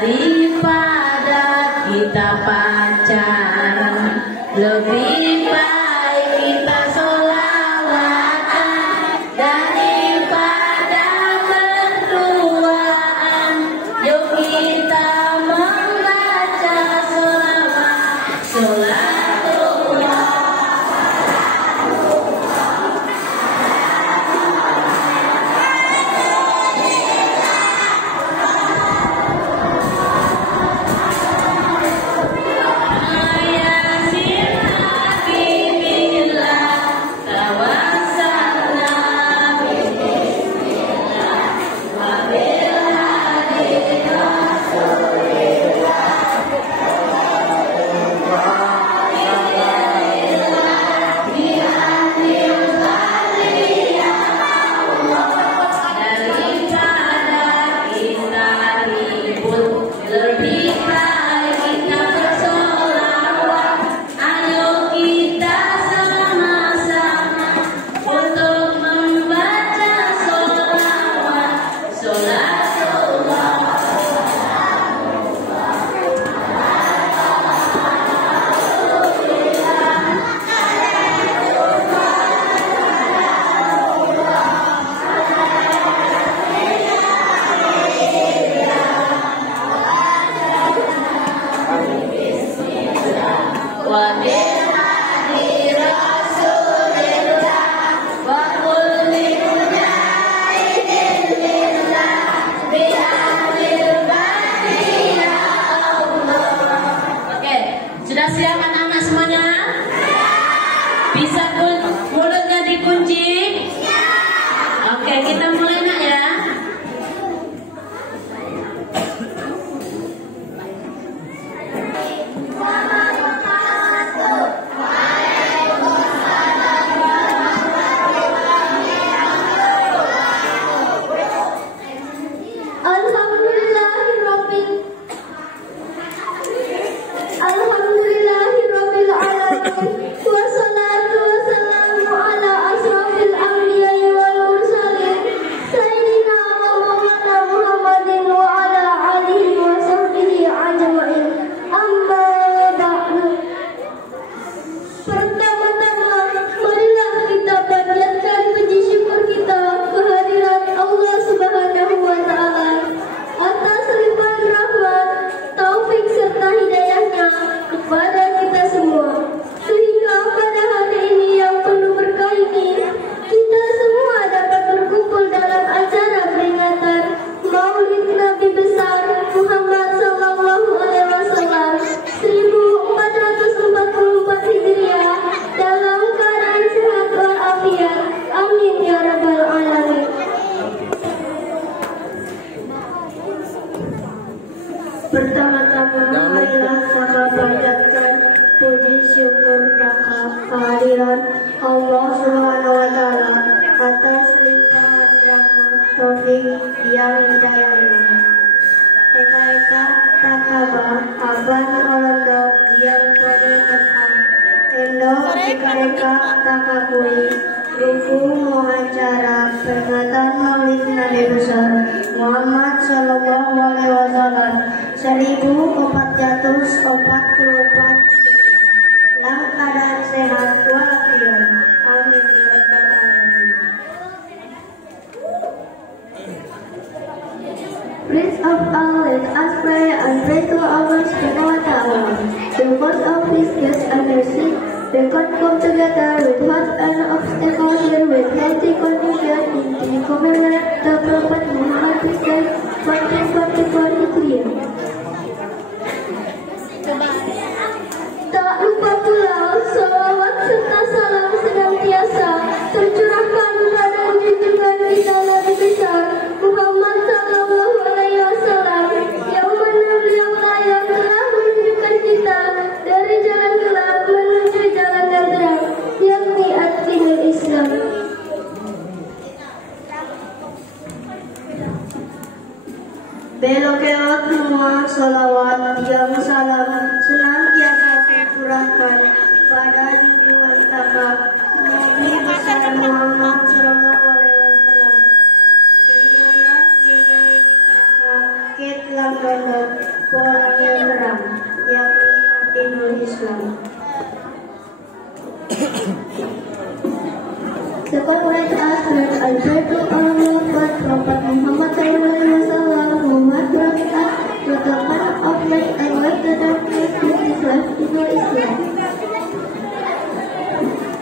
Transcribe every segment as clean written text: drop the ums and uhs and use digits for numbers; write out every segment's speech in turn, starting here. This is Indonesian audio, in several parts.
daripada kita pacaran. Lebih baik kita sholawatan daripada berduaan. Yuk kita membaca sholawat, sholatullah. Sudah siap anak-anak semuanya? Bisa mulutnya dikunci? Oke, kita mulai nak ya. Pertama-tama marilah kita panjatkan puji syukur kehadiran Allah Subhanahu wa Ta'ala atas limpahan rahmat taufik yang hidayahnya. Eka takaba aban olondo yang penuh ketang endo eka takabui ruku muhacara peringatan maulid Nabi besar Muhammad Sallallahu Alaihi Wasallam 1444 dalam keadaan sehat walafiat. Amin ya rabbal alamin. Praise of Allah, let us pray and pray to Allah Subhanahu wa Ta'ala. The cause of His grace and mercy, we can come together with heart and obstacle here with healthy condition in the commemorate the Prophet Muhammad Peace 1444 Hijriah. Tak lupa pula salawat serta salam senantiasa tercurahkan pada junjungan kita Nabi besar Muhammad Sallallahu Alaihi Wasallam yang mana beliaulah yang telah menunjukkan kita dari jalan gelap menuju jalan yang terang, yakni ad-dinul Islam. Belok-belok semua salawat yang salam senantiasa tercurahkan pada junjungan kita Nabi besar Muhammad Sallallahu Alaihi Wasallam. Dengan Kit Lambanot. orang yang geram, yakni Atinul Islam. Second right Aslan Alberto Aulio Prophet Muhammad SAW, who had brought us to the path of light and left the darkness with his life in Islam.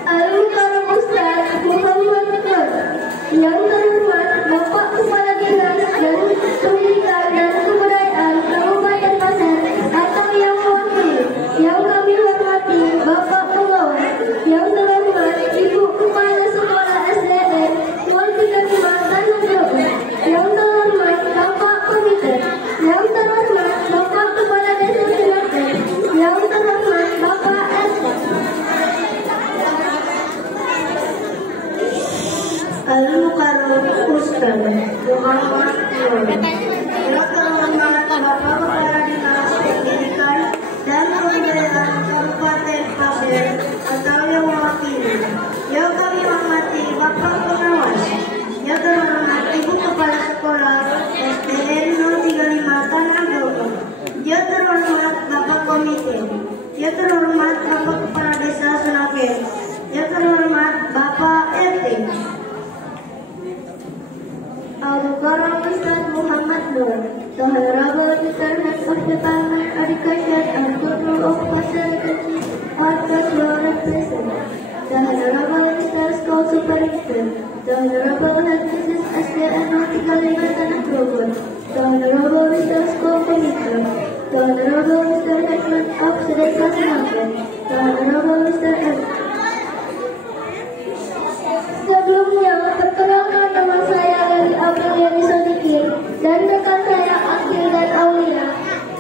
Al-Mukarram Ustaz Muhammad Nur, yang terhormat Bapak Kepala Dinas dan Pendidikan dan Kebudayaan Kabupaten Pasir atau yang mewakili, yang kami hormati Bapak Penggawa, yang terhormat Ibu Kepala Sekolah SDN Multikarima Tanjung Priok, yang terhormat Bapak Komite, yang terhormat Bapak Kepala Desa Sinarte, yang terhormat Bapak Al-Mukarram Ustaz Muhammad Nur, yang terhormat Bapak Kepala Dinas Pendidikan dan Kebudayaan Kabupaten Pasir atau yang mewakili, yang kami hormati Bapak Pengawas, yang terhormat Ibu Kepala Sekolah SDN 035 Tanah Grogol, yang terhormat Bapak Komite, yang terhormat Bapak Kepala Desa Senapen, yang terhormat Bapak RT. Al-Mukarram Ustaz Muhammad Nur, the Honorable Minister of Department Education and Control of Facilities, was well represented. The Honorable Minister School Superintendent, the Honorable Head Mrs. SDN Multikarima Tanah Grogol, the Honorable Minister School Commissioner, the Honorable Minister Head of Desa Senapen, the Honorable Minister M. Sebelumnya, perkenalkan nama saya dari Apriani Sodikin dan rekan saya Akil dan Aulia.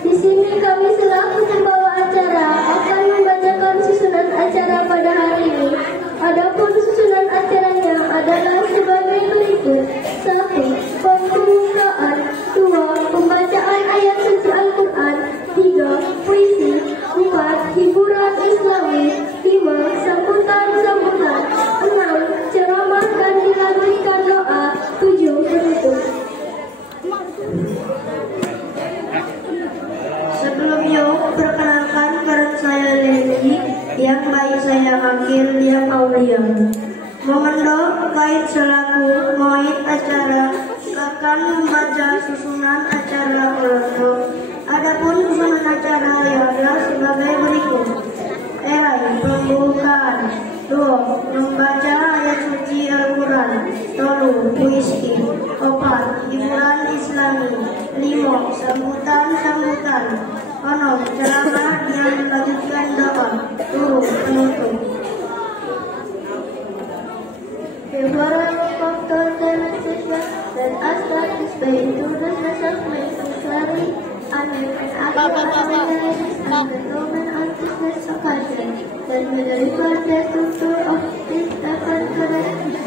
Di sini kami selaku pembawa acara akan membacakan susunan acara pada hari ini. Adapun susunan acaranya adalah sebagai berikut: 1. Pembukaan, 2. Pembacaan ayat suci Al-Quran, 3. Puisi, 4. Hiburan Islami, 5. Sambutan-sambutan, 6. Ceramah dan dilanjutkan doa, 7. Penutup. Sebelumnya, perkenalkan peran saya Leni, yang baik saya Akil, yang Aulia. Mengendok baik selaku muid acara akan membaca susunan acara kelompok. Adapun susunan acara adalah sebagai berikut: pembukaan, 2. Membaca ayat suci Al-Quran, 3. Puisi, 4. Hiburan Islami, 5. Sambutan-sambutan, 6. Ceramah yang dilanjutkan doa, 7. Penutup. Before I come to the session, let us start this by introducing ourselves necessary and after our ladies and gentlemen on this occasion, then we will refer the structure of this event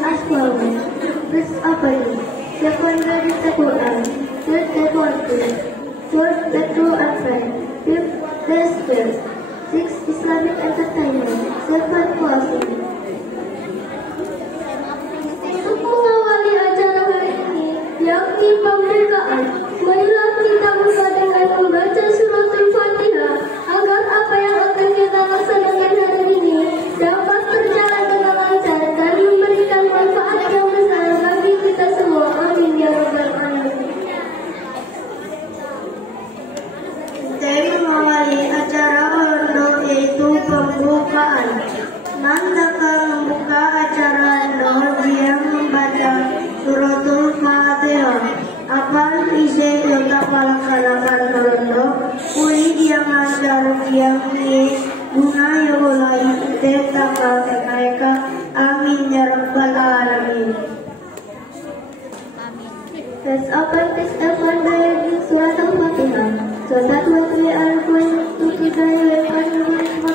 as follows. First opening, second read the Quran, third the Quran, fourth the true and friend, fifth the spell, sixth Islamic entertainment, seventh closing. Untuk mengawali acara hari ini, yakni pembukaan, marilah kita buka dengan membaca suratul Fatihah agar apa yang akan kita laksanakan hari ini dapat berjalan dengan lancar dan memberikan manfaat yang besar bagi kita semua. Amin ya rabbal alamin. Tema mengawali acara Ondo yaitu pembukaan. Mandaka membuka acara Ondo yang membaca suratul Fatihah. Akan isi untuk melaksanakan Ondo kulit yang ajar yang ini guna ya mulai tetap mereka. Amin ya rabbal alamin. Let's open this event by reading Surah Al-Fatihah, so that what we are going to today what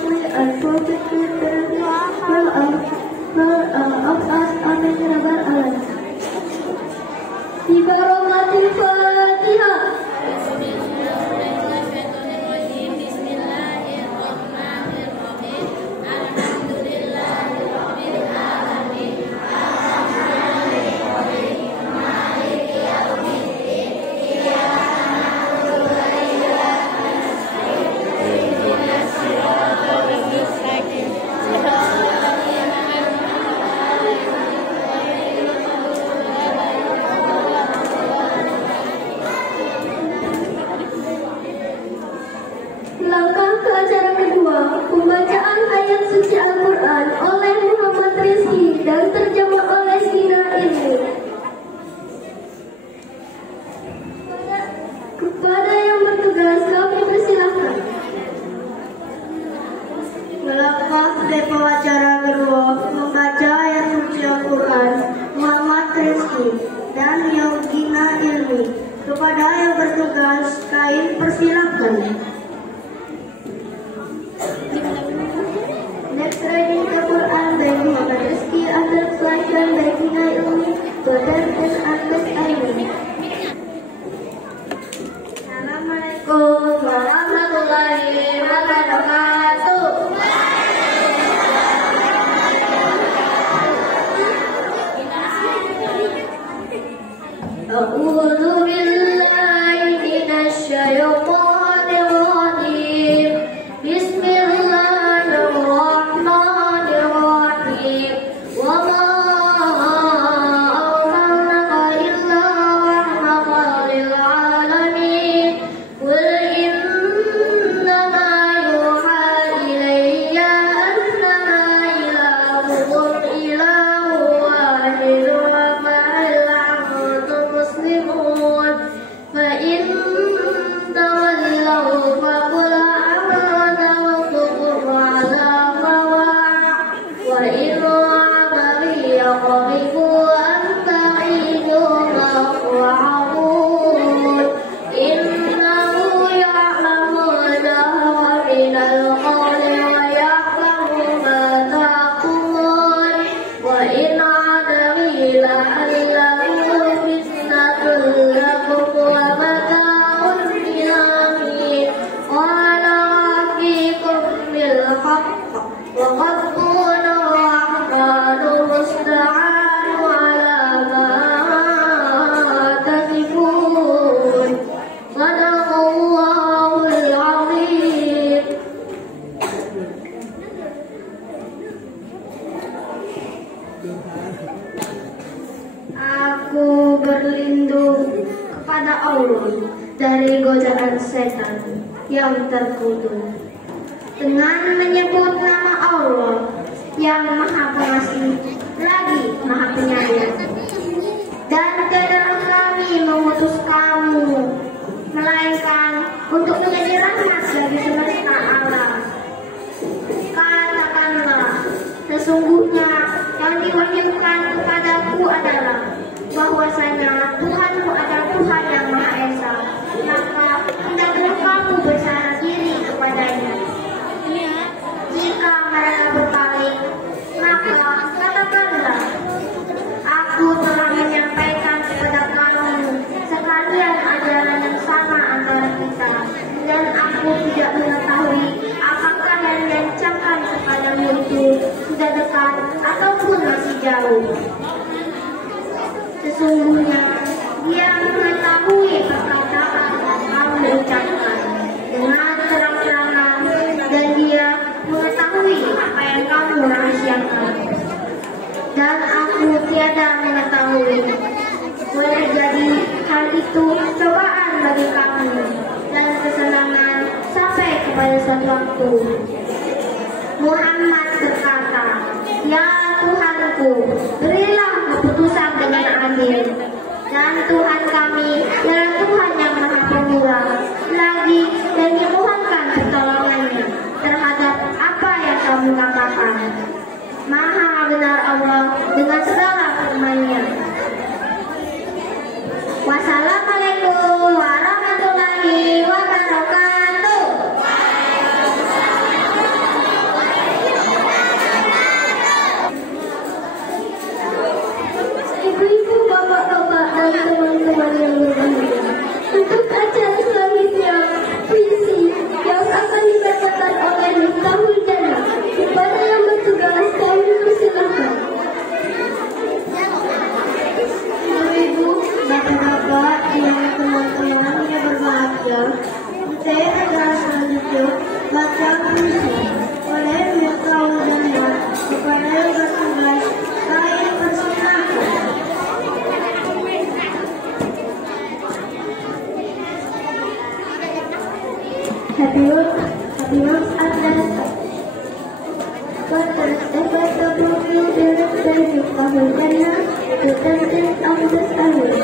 we are protected from of us. Amin ya rabbal alamin. Bibarokatil Fatihah. ini. Kepada yang bertugas, kami persilakan. Next reading the Quran by Muhammad Rizki under translation by Tina Ilmi, Dodan dan Agnes Aini. Assalamualaikum warahmatullahi wabarakatuh. A'udzu billahi minasy syaithanir rajim. Bismillahirrahmanirrahim. Wa ma arsalnaka illa rahmatan lil alamin. Qul innama yuha ilayya annama ilahukum ilahun wahidun wa muslimun fa in tawallaw faqul amantu ala wa in amri yaqribu an ta'idu ma'wa'un innahu ya'lamu al-jahra minal qawli wa ya'lamu ma taqulun wa in adri la'allahu lakum wa mata'un ilahin qala afikum bil haqq wa rabbuna rahmanu musta'anu ala ma tasifun sadaqallahul azim. Aku berlindung kepada Allah dari godaan setan yang terkutuk dengan menyebut nama Allah yang Maha Pengasih lagi Maha Penyayang. Dan tidaklah kami mengutus kamu melainkan untuk menjadi rahmat bagi semesta alam. Katakanlah, sesungguhnya yang diwahyukan kepadaku adalah bahwasanya Tuhanmu adalah Tuhan yang Maha Esa, maka hendaklah kamu berserah diri kepadanya. Jika mereka berpaling, maka katakanlah, aku telah menyampaikan kepada kamu sekalian ajaran yang sama antara kita, dan aku tidak mengetahui apakah yang diancamkan kepadamu itu sudah dekat ataupun masih jauh. Sesungguhnya Dia mengetahui perkataan yang kamu ucapkan dengan terang-terangan, dan Dia mengetahui apa yang kamu rahasiakan. Dan aku tiada mengetahui. Boleh jadi hal itu cobaan bagi kamu dan kesenangan sampai kepada suatu waktu. Muhammad berkata, ya Tuhanku, berilah keputusan dengan adil. Dan Tuhan kami ialah Tuhan yang Maha Pemurah, lagi dan dimohonkan pertolongannya terhadap apa yang kamu katakan. Maha benar Allah dengan segala firman-Nya. Wassalamualaikum warahmatullahi wabarakatuh. Ibu-ibu, bapak-bapak, dan teman-teman yang berbahagia, untuk acara selanjutnya, puisi yang akan dibacakan oleh Miftahul Jannah. Kepada yang bertugas, kami persilakan. Ibu-ibu, bapak-bapak, dan teman-teman yang berbahagia, untuk acara selanjutnya, baca puisi oleh Miftahul Jannah. Kepada yang bertugas, kami persilakan. Happy work and what does the profile director Miftahul Jannah to present on the stage?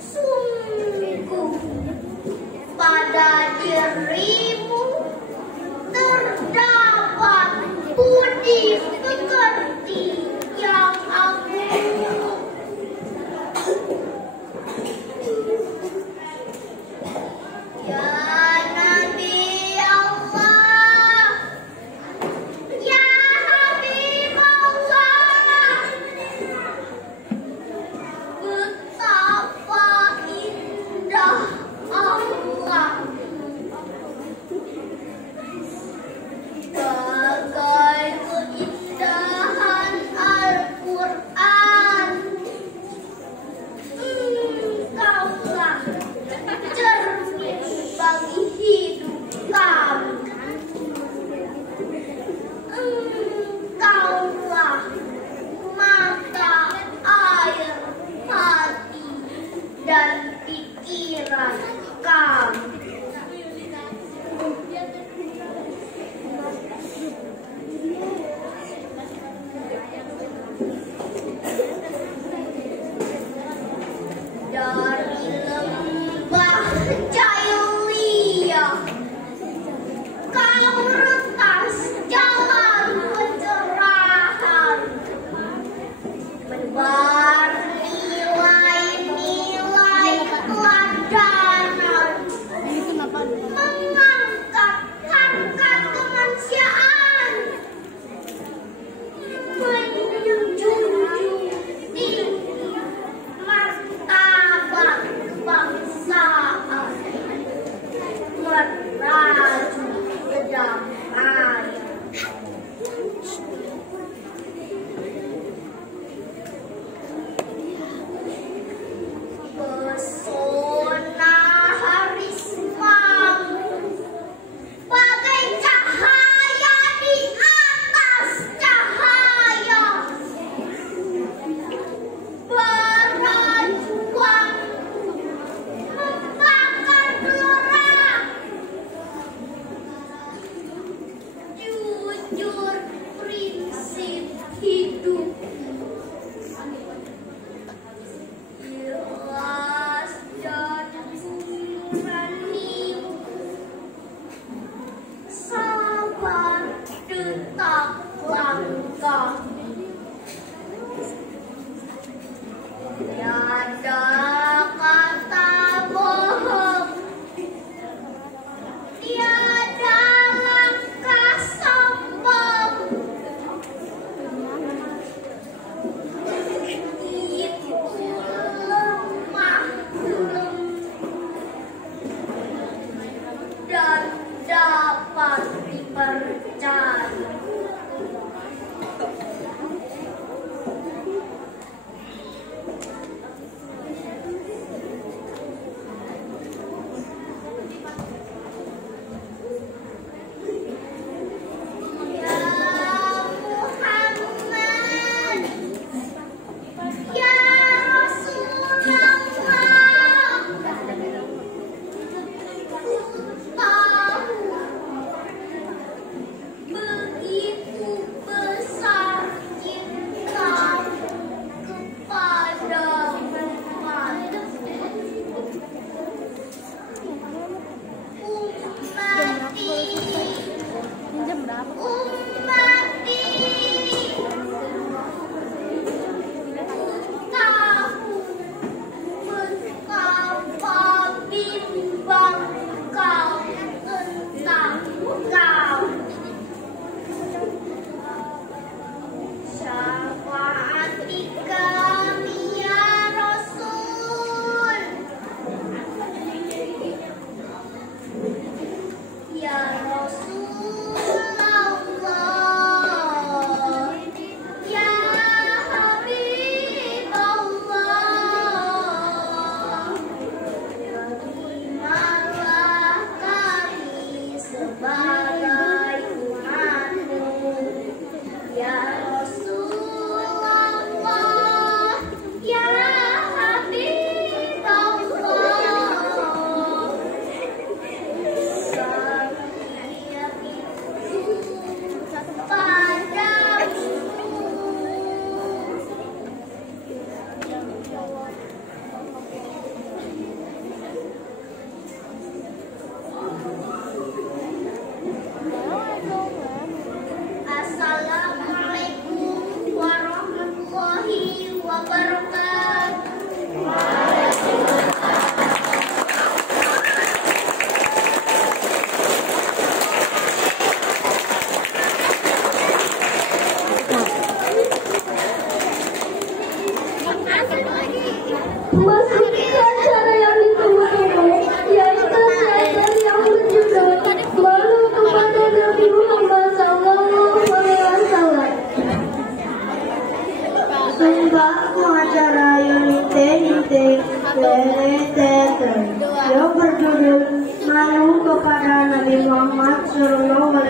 Sungguh pada dirimu terdapat budi pekerti yang agung. Ya Nabi Allah, ya Habib Allah, betapa indah Allah memasuki acara yang ditunggu-tunggu, yaitu teater yang berjudul Malu kepada Nabi Muhammad SAW. Sumpah pengacara unit dari teater yang berjudul Malu kepada Nabi Muhammad SAW.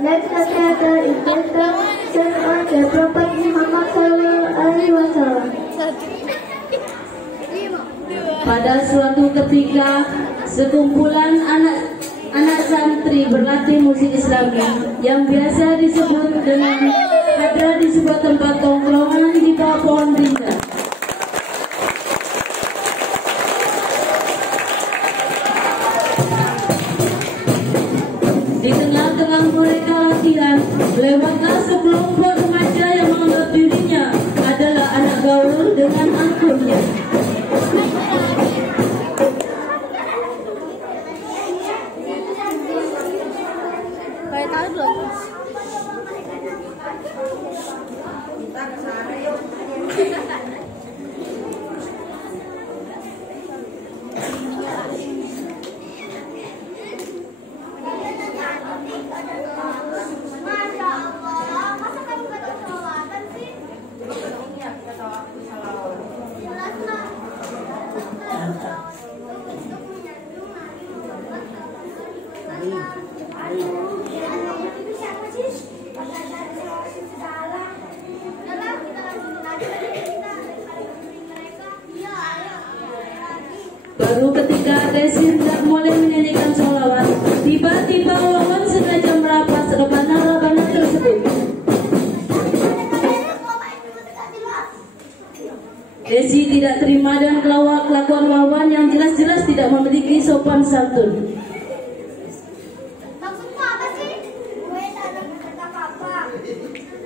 Next theater is Teater Set on the Prophet Muhammad SAW. Pada suatu ketika, sekumpulan anak santri berlatih musik Islami yang biasa disebut dengan hadra di sebuah tempat tongkrongan di bawah pohon rindang. Di tengah-tengah mereka latihan, lewatlah sekelompok remaja yang menganggap dirinya adalah anak gaul dengan angkunnya. Baru ketika Desi hendak mulai menyanyikan sholawat, tiba-tiba Wawan sengaja merapat rebana-rebana tersebut. Desi tidak terima dan kelakuan Wawan yang jelas-jelas tidak memiliki sopan santun. Maksudmu apa sih? Gue tak ada berkata apa-apa.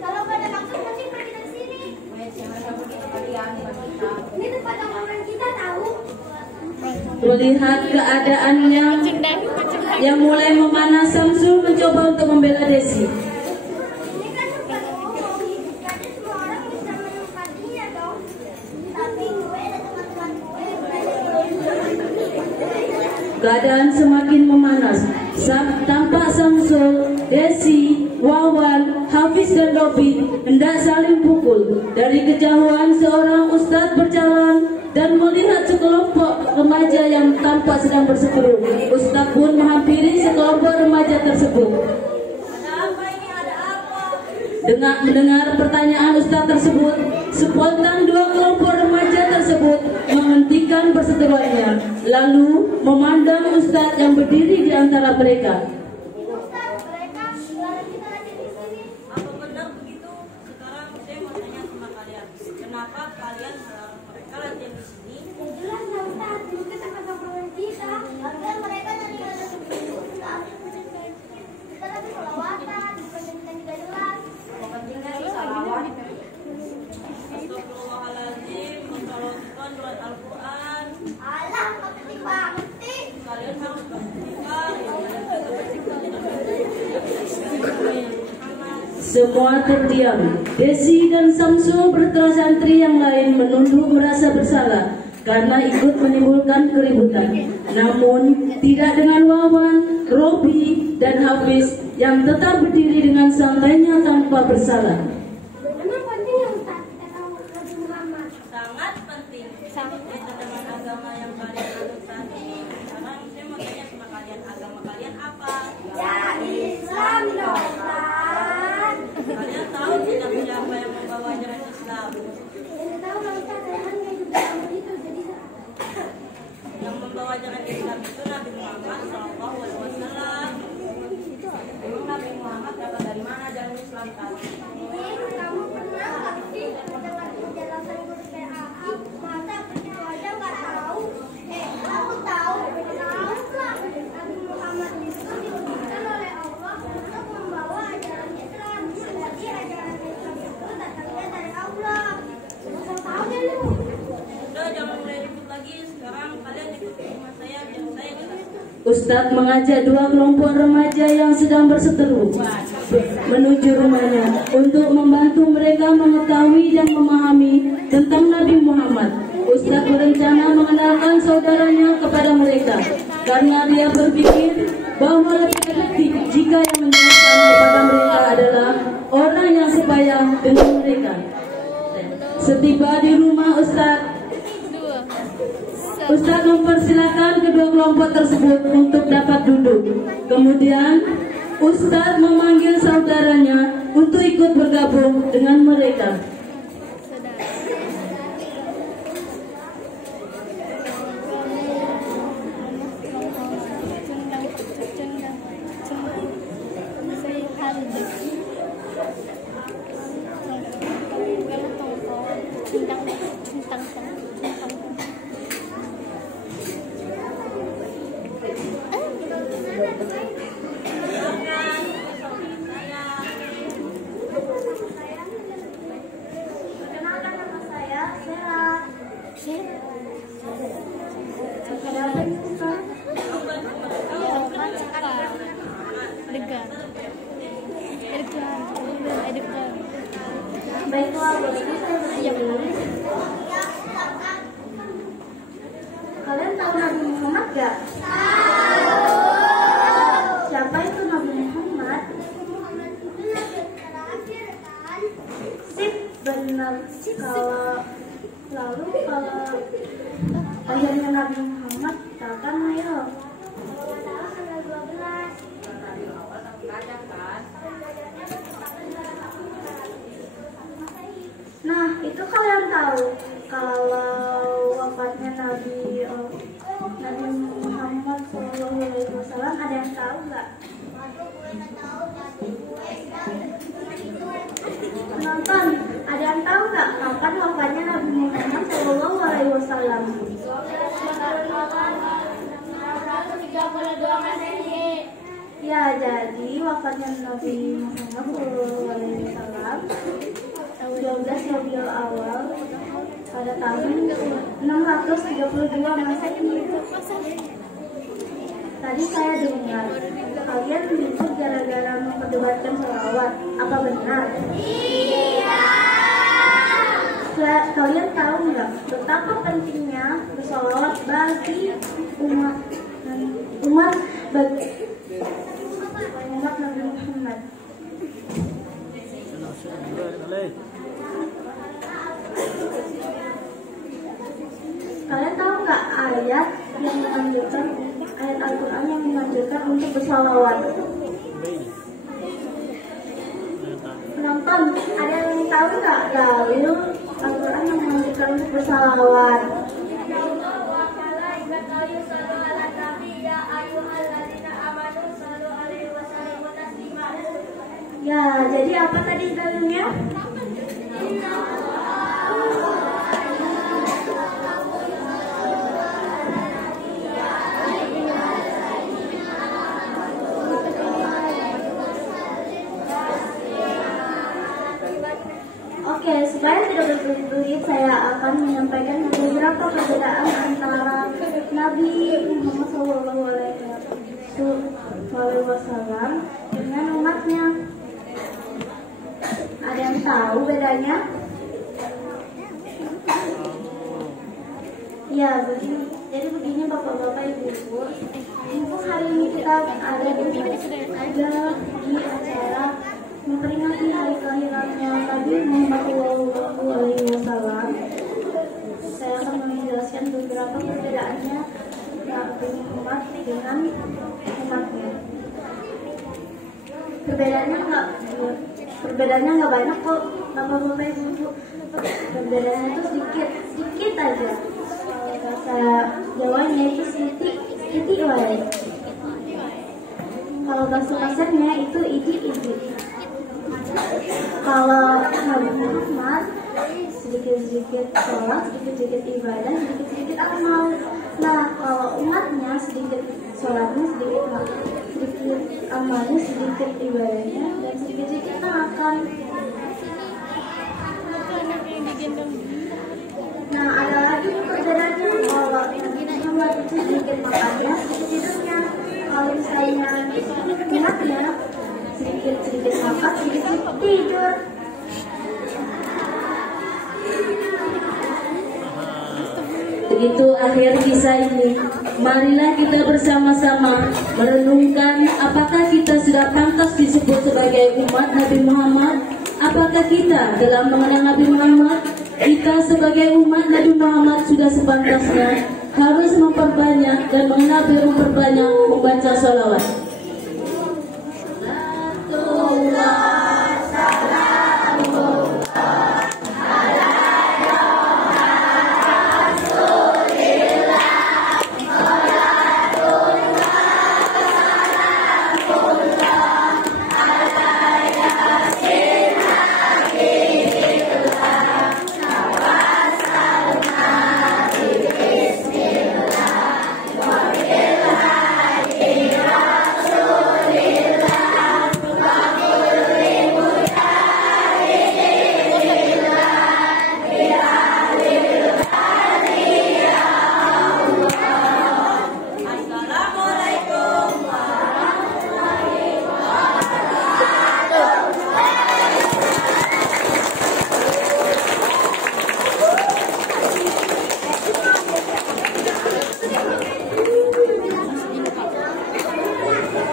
Kalau pada maksud mesti pergi dari sini. Ini tempat tongkrongan kita tahu. Melihat keadaan yang mulai memanas, Samsul mencoba untuk membela Desi. Ini kan tempat umum, jadi semua orang bisa menempatinya dong. Tapi gue dan teman-teman gue Keadaan semakin memanas. Tampak Samsul, Desi, Wawan, Hafiz dan Robi hendak saling pukul. Dari kejauhan seorang ustadz berjalan dan melihat sekelompok remaja yang tampak sedang berseteru. Ustadz pun menghampiri sekelompok remaja tersebut. Mendengar pertanyaan ustadz tersebut, spontan dua kelompok remaja tersebut menghentikan perseteruannya, lalu memandang ustadz yang berdiri di antara mereka. Ustaz, mereka larang kita lagi di sini. Apa benar begitu? Sekarang saya mau tanya sama kalian, kenapa kalian melarang mereka latihan di sini? Jelas ya Ustaz, mungkin tempat tongkrongan kita. Agar mereka nanti ada sebelum Ustaz. Kita lagi sholawatan, bukan kita tidak jelas. Pentingnya sih salawat. Astagfirullahaladzim, mensalawatkan surat Al-Quran. Alah, kok penting banget sih. Kalian harus berfikir. Semua terdiam. Desi dan Samsul bertera santri yang lain menunduk merasa bersalah karena ikut menimbulkan keributan. Namun tidak dengan Wawan, Robi, dan Hafiz yang tetap berdiri dengan santainya tanpa bersalah. Memang penting ya Ustaz, kita tahu Nabi Muhammad. Sangat penting. Seperti tentang agama yang kalian anut saat ini. Sekarang saya mau tanya sama kalian, agama kalian apa? Ya Islam dong Ustaz. Kalian tahu tidak siapa yang membawa ajaran Islam? Kita tahu lah Ustaz, ayahnya juga sama itu. Jadi Yang membawa ajaran Islam itu Nabi Muhammad SAW. Emang Nabi Muhammad dapat dari mana ajaran Islam tadi? kamu pernah nggak sih mendengar penjelasan guru PAI? Masa begitu aja nggak tahu? Aku tahu. Tahu lah. Nabi Muhammad itu diutuskan oleh Allah untuk membawa ajaran Islam. Jadi ajaran Islam itu datangnya dari Allah. Masa tahu deh lu? Udah, jangan mulai ribut lagi. Sekarang kalian ikuti sama saya biar saya jelaskan. Ustadz mengajak dua kelompok remaja yang sedang berseteru. menuju rumahnya untuk membantu mereka mengetahui dan memahami tentang Nabi Muhammad. Ustadz berencana mengenalkan saudaranya kepada mereka karena dia berpikir bahwa lebih efektif jika yang menjelaskan kepada mereka adalah orang yang sebaya dengan mereka. Setiba di rumah Ustadz mempersilakan kedua kelompok tersebut untuk dapat duduk. Kemudian Ustadz memanggil saudaranya untuk ikut bergabung dengan mereka. Baiklah, kalian tahu Nabi Muhammad gak? Siapa itu Nabi Muhammad? Sip, benar. Kalau ayahnya Nabi Muhammad, katakan ayo. Nah, itu kalian tahu kalau wafatnya Nabi Muhammad SAW, ada yang tahu nggak? Penonton, ada yang tahu nggak kapan wafatnya Nabi Muhammad SAW? Ya, jadi wafatnya Nabi Muhammad SAW 12 Rabiul Awal pada tahun 632 Masehi. Tadi saya dengar kalian ribut gara-gara memperdebatkan sholawat. Apa benar? Iya. Kalian tahu nggak betapa pentingnya bersolawat bagi umat Nabi Muhammad? Kalian tahu nggak ayat yang menganjurkan, ayat Al-Quran yang menganjurkan untuk bersalawat? Penonton, ada yang tahu nggak dalil Al-Quran yang menganjurkan untuk bersalawat? Ya, jadi apa tadi dalilnya? Oke, supaya tidak berbelit-belit, saya akan menyampaikan beberapa perbedaan antara Nabi Muhammad SAW dengan umatnya. Ada yang tahu bedanya? Ya, begini. Jadi begini Bapak-bapak, Ibu-ibu. Mumpung hari ini kita ada di acara memperingati hari kelahirannya Nabi Muhammad SAW, saya akan menjelaskan beberapa perbedaannya Nabi Muhammad dengan umatnya. Perbedaannya nggak banyak kok, Bapak-bapak, Ibu-ibu. Perbedaannya itu sedikit aja. Bahasa Jawanya itu siti wae. Kalau bahasa kasarnya itu idi. Kalau Nabi Muhammad sedikit-sedikit sholat, sedikit-sedikit ibadah, sedikit-sedikit amal. Nah, kalau umatnya sedikit sholatnya, sedikit amalnya, sedikit ibadahnya, dan sedikit-sedikit makan. Nah, ada lagi perbedaannya. Kalau Nabi Muhammad itu sedikit makannya, sedikit tidurnya. Kalau misalnya umatnya sedikit makan, Begitu akhir kisah ini, marilah kita bersama-sama merenungkan apakah kita sudah pantas disebut sebagai umat Nabi Muhammad. Apakah kita telah mengenal Nabi Muhammad? Kita sebagai umat Nabi Muhammad sudah sepantasnya harus memperbanyak dan memperbanyak membaca sholawat.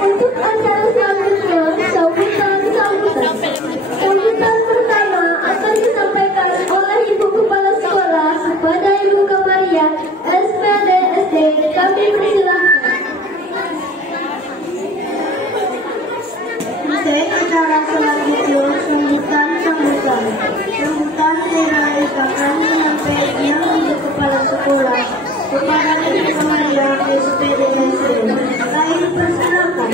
Untuk acara selanjutnya, sambutan pertama akan disampaikan oleh Ibu Kepala Sekolah kepada Ibu Kamaria SPD SD. Kami persilahkan. Usai acara selanjutnya, sambutan akan menyampaikan Ibu Kepala Sekolah kepada Ibu Kamaria SPD SD. Kami persilahkan.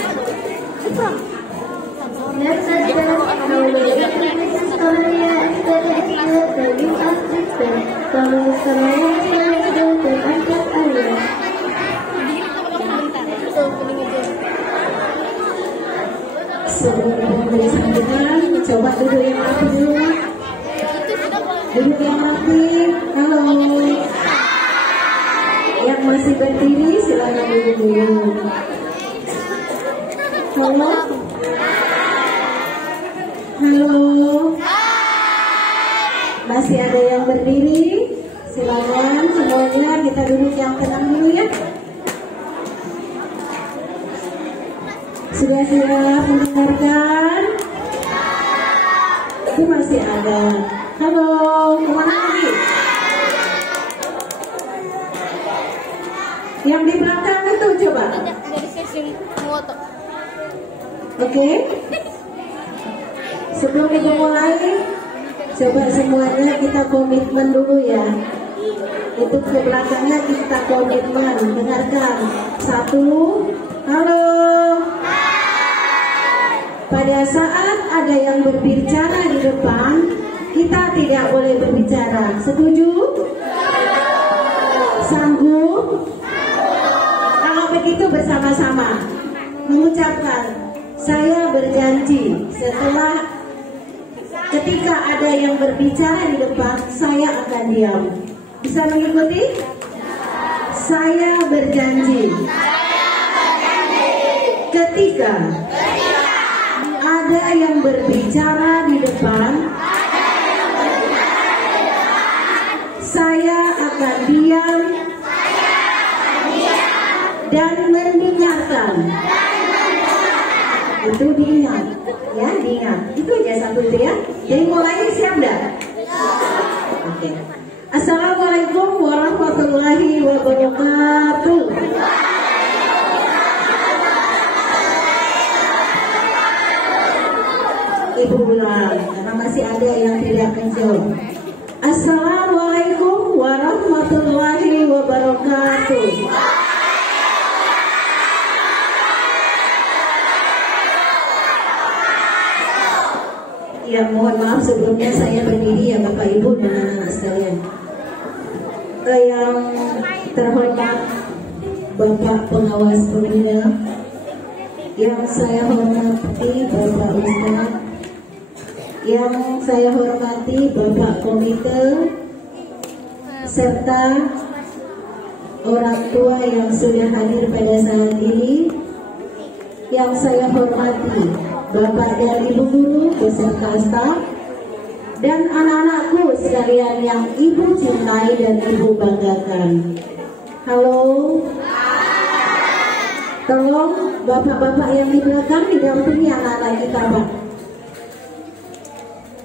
Next address, Mrs. Kamaria SPD SD, you assistant. Kami Kamaria SPD dan angkat ayah. Sebelum memberi sambutan, coba duduk yang rapi dulu. Duduk yang rapi. Halo. Yang masih berdiri silakan duduk dulu. Halo. Halo. Masih ada yang berdiri? Silakan semuanya kita duduk yang tenang dulu ya. Sudah siap mendengarkan? Itu masih ada. Halo, kemana lagi? Yang di belakang itu coba. Oke. Sebelum kita mulai, coba semuanya kita komitmen dulu ya. Untuk ke belakangnya kita komitmen. Dengarkan. 1. Halo. Pada saat ada yang berbicara di depan, kita tidak boleh berbicara. Setuju? Sanggup? Kalau begitu bersama-sama mengucapkan, saya berjanji setelah ketika ada yang berbicara di depan, saya akan diam. Bisa mengikuti? Saya berjanji. Ketika ada yang berbicara di depan, saya akan diam dan mendengarkan. Itu diingat, ya, diingat. Itu aja satu itu ya. Jadi mulai siap dah? Oke. Assalamualaikum warahmatullahi wabarakatuh. Ibu ulang, karena masih ada yang tidak menjawab. Assalamualaikum warahmatullahi wabarakatuh. Ya, mohon maaf sebelumnya saya berdiri ya Bapak Ibu dan anak-anak sekalian. Yang terhormat Bapak Pengawas Pemina, yang saya hormati Bapak Ustaz, yang saya hormati Bapak Komite, serta orang tua yang sudah hadir pada saat ini, yang saya hormati Bapak dan Ibu Guru beserta staf, dan anak-anakku sekalian yang Ibu cintai dan Ibu banggakan. Halo. Tolong bapak-bapak yang di belakang didampingi anak-anak kita, Pak.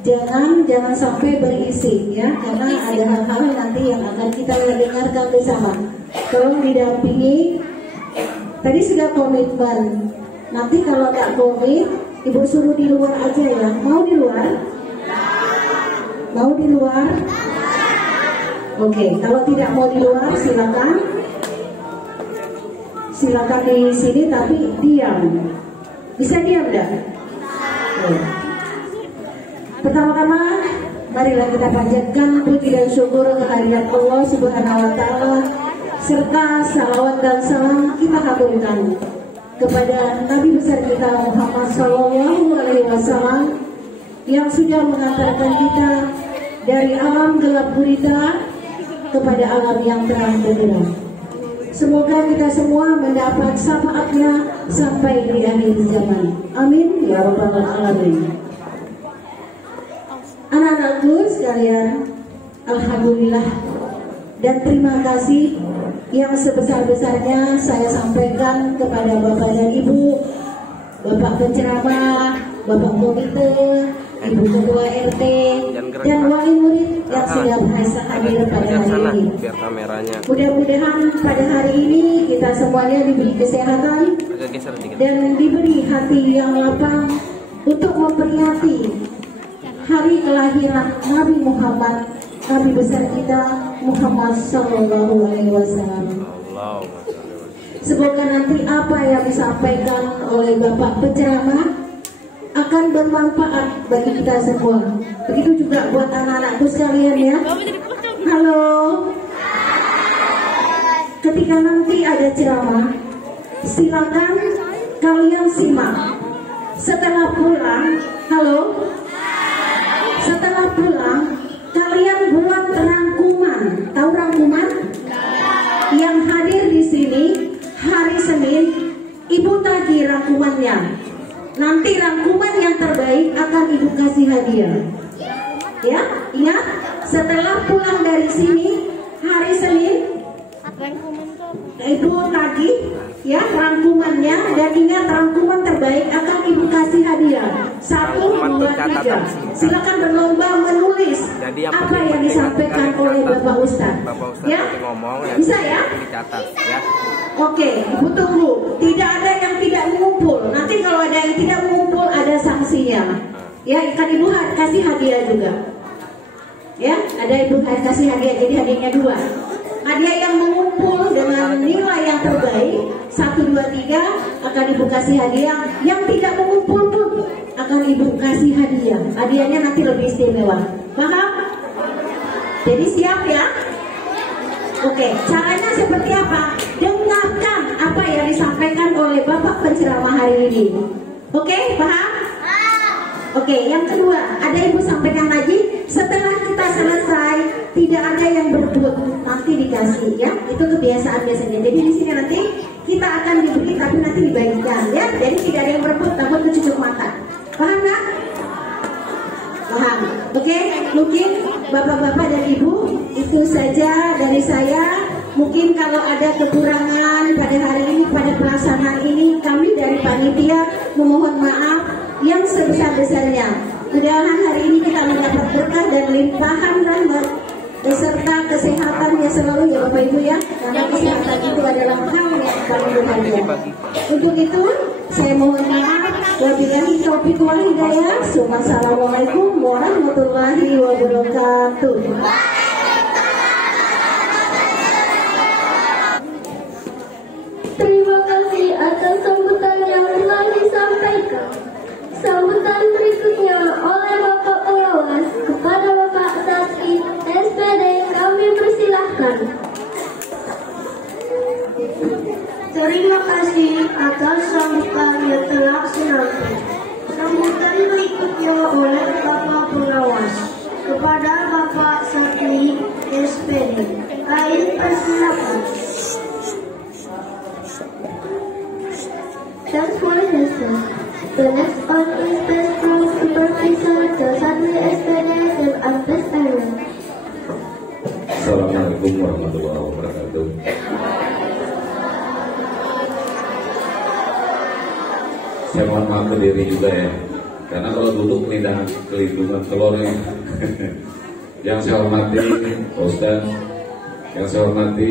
Jangan sampai berisi ya, karena ada hal-hal nanti yang akan kita dengarkan bersama. Tolong didampingi. Tadi sudah komitmen. Nanti kalau tak komit, Ibu suruh di luar aja ya. Mau di luar? Mau di luar? Oke, kalau tidak mau di luar silakan. Silakan di sini tapi diam. Bisa diam enggak? Pertama-tama marilah kita panjatkan puji dan syukur kehadirat Allah Subhanahu wa taala serta salawat dan salam kita haturkan kepada Nabi besar kita Muhammad sallallahu alaihi wasallam yang sudah mengantarkan kita dari alam gelap gulita kepada alam yang terang benderang. Semoga kita semua mendapat syafaatnya sampai di akhir zaman. Amin ya rabbal alamin. Anak-anakku sekalian, alhamdulillah dan terima kasih yang sebesar-besarnya saya sampaikan kepada Bapak dan Ibu, Bapak penceramah, Bapak komite, Ibu Ketua RT, dan wali murid yang sudah berhasil hadir pada hari ini. Mudah-mudahan pada hari ini kita semuanya diberi kesehatan dan diberi hati yang lapang untuk memperingati hari kelahiran Nabi Muhammad, Nabi besar kita Muhammad Sallallahu Alaihi Wasallam. Semoga nanti apa yang disampaikan oleh Bapak penceramah akan bermanfaat bagi kita semua. Begitu juga buat anak-anakku sekalian ya. Halo. Ketika nanti ada ceramah, silakan kalian simak. Setelah pulang, halo. Setelah pulang, kalian buat rangkuman. Tahu rangkuman? Yang hadir di sini hari Senin, Ibu tagih rangkumannya. Nanti rangkuman yang terbaik akan Ibu kasih hadiah. Ya, ingat, setelah pulang dari sini hari Senin, Ibu tagih ya rangkumannya, dan ingat rangkuman terbaik akan Ibu kasih hadiah. 1, 2, 3. Silakan berlomba menulis apa yang disampaikan oleh Bapak Ustadz. Ya, bisa ya? Oke, Ibu tunggu. Tidak ada yang tidak mengumpul. Nanti kalau ada yang tidak mengumpul ada sanksinya. Ya, ikan Ibu kasih hadiah juga. Ya, ada Ibu kasih hadiah. Jadi hadiahnya 2. Hadiah yang mengumpul dengan nilai yang terbaik 1, 2, 3 akan Ibu kasih hadiah. Yang tidak mengumpul pun akan Ibu kasih hadiah. Hadiahnya nanti lebih istimewa. Paham? Jadi siap ya? Oke, caranya seperti apa? Dengarkan apa yang disampaikan oleh Bapak penceramah hari ini. Oke, paham? Oke, yang kedua, ada Ibu sampaikan lagi. Setelah kita selesai, tidak ada yang berebut, nanti dikasih ya. Itu kebiasaan biasanya. Jadi di sini nanti kita akan diberi, tapi nanti dibagikan ya. Jadi tidak ada yang berebut, takut kecucuk mata. Paham nggak? Paham. Oke, mungkin Bapak-bapak dan Ibu, itu saja dari saya. Mungkin kalau ada kekurangan pada hari ini, pada pelaksanaan ini, kami dari panitia memohon maaf yang sebesar-besarnya. Mudah-mudahan hari ini kita mendapat berkah dan limpahan rahmat beserta kesehatan yang selalu ya Bapak Ibu ya, karena kesehatan itu adalah hal yang paling berharga. Untuk itu saya mohon maaf. Wabillahi taufiq wal hidayah. Wassalamualaikum warahmatullahi wabarakatuh. Terima kasih atas sambutan yang telah disampaikan. Sambutan berikutnya oleh Bapak Pengawas kepada Bapak Tati SPD, kami persilahkan. Terima kasih atas sambutan yang terlaksana. Sambutan berikutnya oleh Bapak Pengawas kepada Bapak Satri Assalamualaikum warahmatullahi wabarakatuh. Saya mohon maaf ke diri juga ya, karena kalau duduk lidah kelindungan telurnya. Yang saya hormati Pak Ustadz, yang saya hormati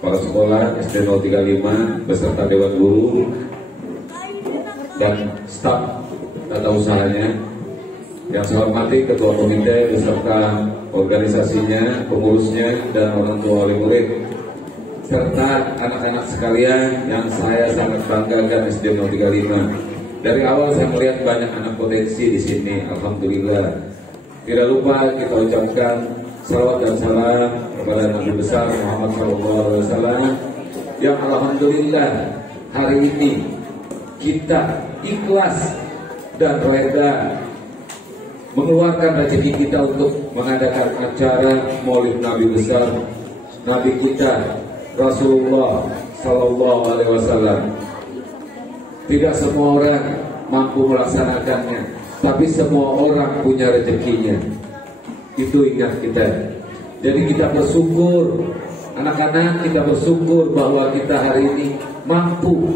para sekolah SD 035 beserta Dewan Guru dan staf tata usahanya. Yang saya hormati Ketua Komite beserta organisasinya, pengurusnya, dan orang tua wali murid, serta anak-anak sekalian yang saya sangat banggakan SD 035. Dari awal saya melihat banyak anak potensi di sini, alhamdulillah. Tidak lupa kita ucapkan salawat dan salam kepada Nabi besar Muhammad SAW yang alhamdulillah hari ini kita ikhlas dan reda mengeluarkan rezeki kita untuk mengadakan acara Maulid Nabi besar Nabi kita Rasulullah Sallallahu Alaihi Wasallam. Tidak semua orang mampu melaksanakannya, tapi semua orang punya rezekinya. Itu ingat kita. Jadi kita bersyukur, anak-anak kita bersyukur bahwa kita hari ini mampu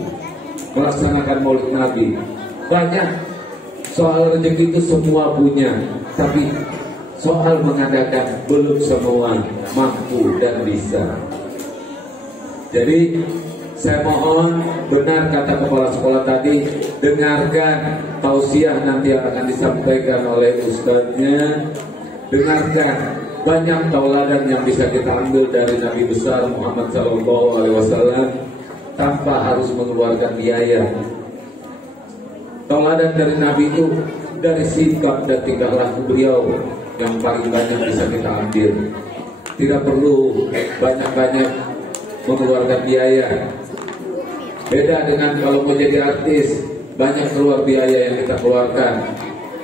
melaksanakan Maulid Nabi. Banyak soal rezeki itu semua punya, tapi soal mengadakan belum semua mampu dan bisa. Jadi saya mohon benar kata kepala sekolah tadi, dengarkan tausiah nanti yang akan disampaikan oleh ustadznya. Dengarkan banyak tauladan yang bisa kita ambil dari Nabi besar Muhammad SAW tanpa harus mengeluarkan biaya. Tauladan dari Nabi itu dari sikap dan tingkah laku beliau yang paling banyak bisa kita ambil. Tidak perlu banyak-banyak mengeluarkan biaya. Beda dengan kalau mau jadi artis, banyak keluar biaya yang kita keluarkan,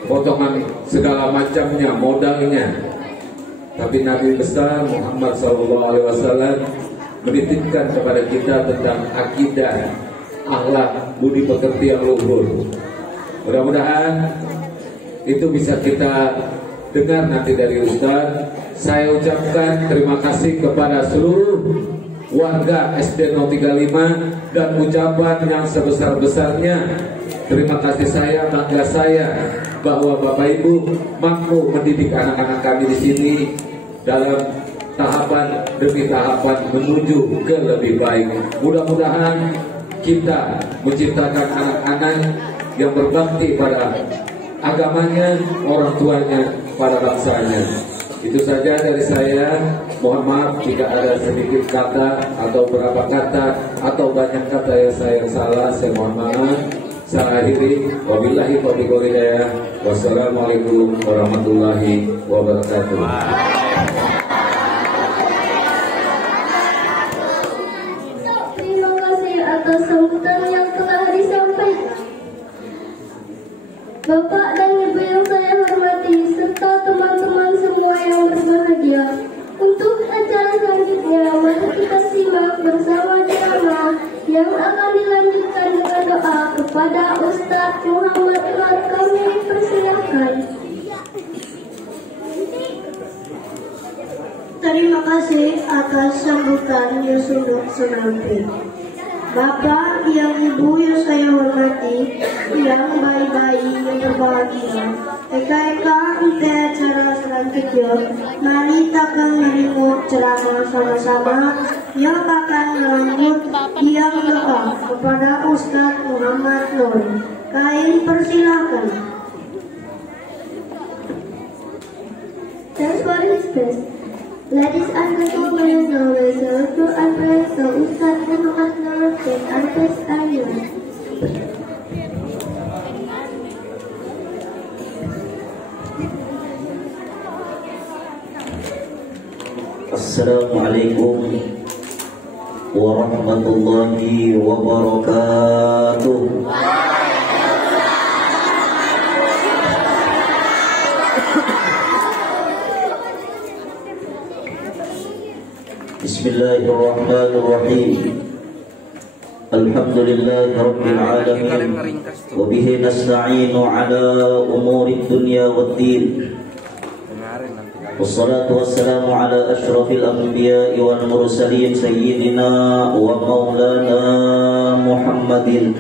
potongan segala macamnya, modalnya. Tapi Nabi besar Muhammad SAW menitipkan kepada kita tentang akidah, akhlak, budi pekerti yang luhur. Mudah-mudahan itu bisa kita dengar nanti dari Ustadz. Saya ucapkan terima kasih kepada seluruh warga SD 035 dan ucapan yang sebesar-besarnya terima kasih saya, bangga saya bahwa Bapak Ibu mampu mendidik anak-anak kami di sini dalam tahapan demi tahapan menuju ke lebih baik. Mudah-mudahan kita menciptakan anak-anak yang berbakti pada agamanya, orang tuanya, pada bangsanya. Itu saja dari saya. Mohon maaf jika ada sedikit kata atau beberapa kata atau banyak kata yang saya salah, saya mohon maaf. Saya akhiri, wabillahi taufiq wal hidayah. Wassalamualaikum warahmatullahi wabarakatuh. Terima kasih atas sambutan yang telah disampaikan. Bapak dan Ibu yang saya hormati serta teman-teman semua yang berbahagia. Untuk acara selanjutnya, mari kita simak bersama ceramah yang akan dilanjutkan dengan doa kepada Ustadz Muhammad Umar. Kami persilakan. Terima kasih atas sambutan yang sudah senanti. Bapak yang Ibu yang saya hormati, yang bayi-bayi yang berbahagia, eka-eka untuk acara selanjutnya, mari kita mendengar ceramah sama-sama yang akan melanjut yang doa kepada Ustadz Muhammad Nur. Kami persilakan. Thanks for his best. Ladies and gentlemen, now let's to address the Ustadz Muhammad Nur dan address Ayu. Assalamualaikum warahmatullahi wabarakatuh. Bismillahirrahmanirrahim. Alhamdulillahi rabbil alamin. Wa bihi nasta'inu ala umuri dunya waddin. والصلاة والسلام على أشرف الأنبياء والمرسلين سيدنا ومولانا محمد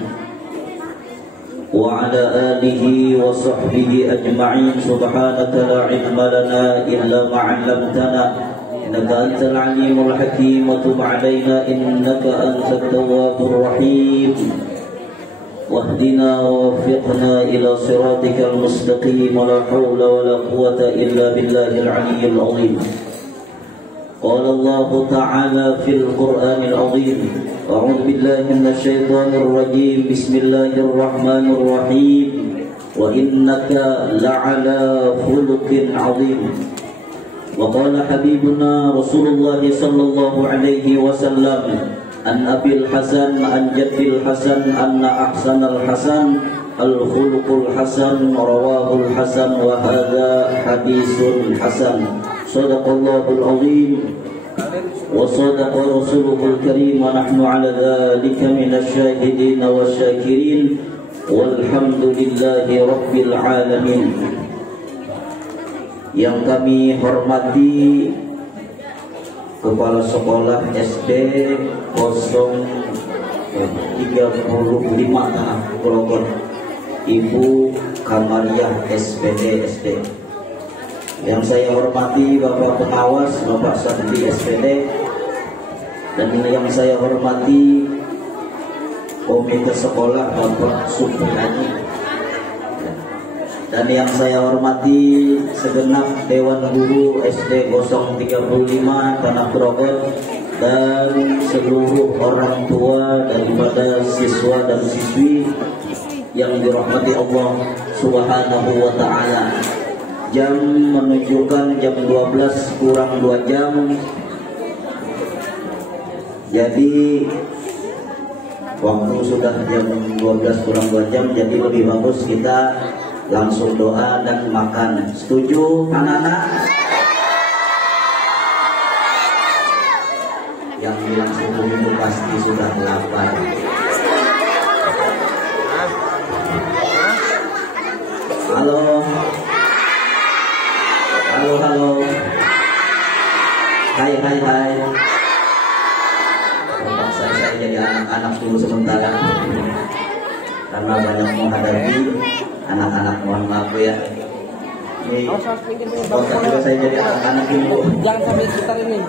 وعلى آله وصحبه أجمعين. سبحانك لا علم لنا إلا ما علمتنا إنك أنت العليم الحكيم وتب علينا إنك أنت التواب الرحيم واهدنا ووفقنا إلى صراطك المستقيم ولا حول ولا قوة إلا بالله العلي العظيم. قال الله تعالى في القرآن العظيم أعوذ بالله من الشيطان الرجيم بسم الله الرحمن الرحيم وإنك لعلى خلق عظيم. وقال حبيبنا رسول الله صلى الله عليه وسلم عن أبي الحسن عن جد الحسن أن أحسن الحسن الخلق الحسن رواه الحسن وهذا حديث حسن. صدق الله العظيم وصدق رسوله الكريم ونحن على ذلك من الشاهدين والشاكرين والحمد لله رب العالمين. Yang kami hormati Kepala Sekolah SD 035 Grogol, Ibu Kamariah SPD SD. Yang saya hormati Bapak Pengawas, Bapak Sandi SPD, dan yang saya hormati Komite Sekolah Bapak Supriyadi, dan yang saya hormati segenap Dewan Guru SD 035 Tanah Grogol dan seluruh orang tua daripada siswa dan siswi yang dirahmati Allah Subhanahu wa Ta'ala. Jam menunjukkan jam 12 kurang 2 jam. Jadi waktu sudah jam 12 kurang 2 jam, jadi lebih bagus kita langsung doa dan makan. Setuju anak-anak? Yang bilang setuju pasti sudah lapar. Halo. Halo, halo. Hai, hai, hai. Terpaksa saya jadi anak-anak dulu sementara karena banyak menghadapi anak-anak, mohon maaf ya. Ini kontak juga saya jadi anak-anak dulu. Jangan sampai sekitar ini.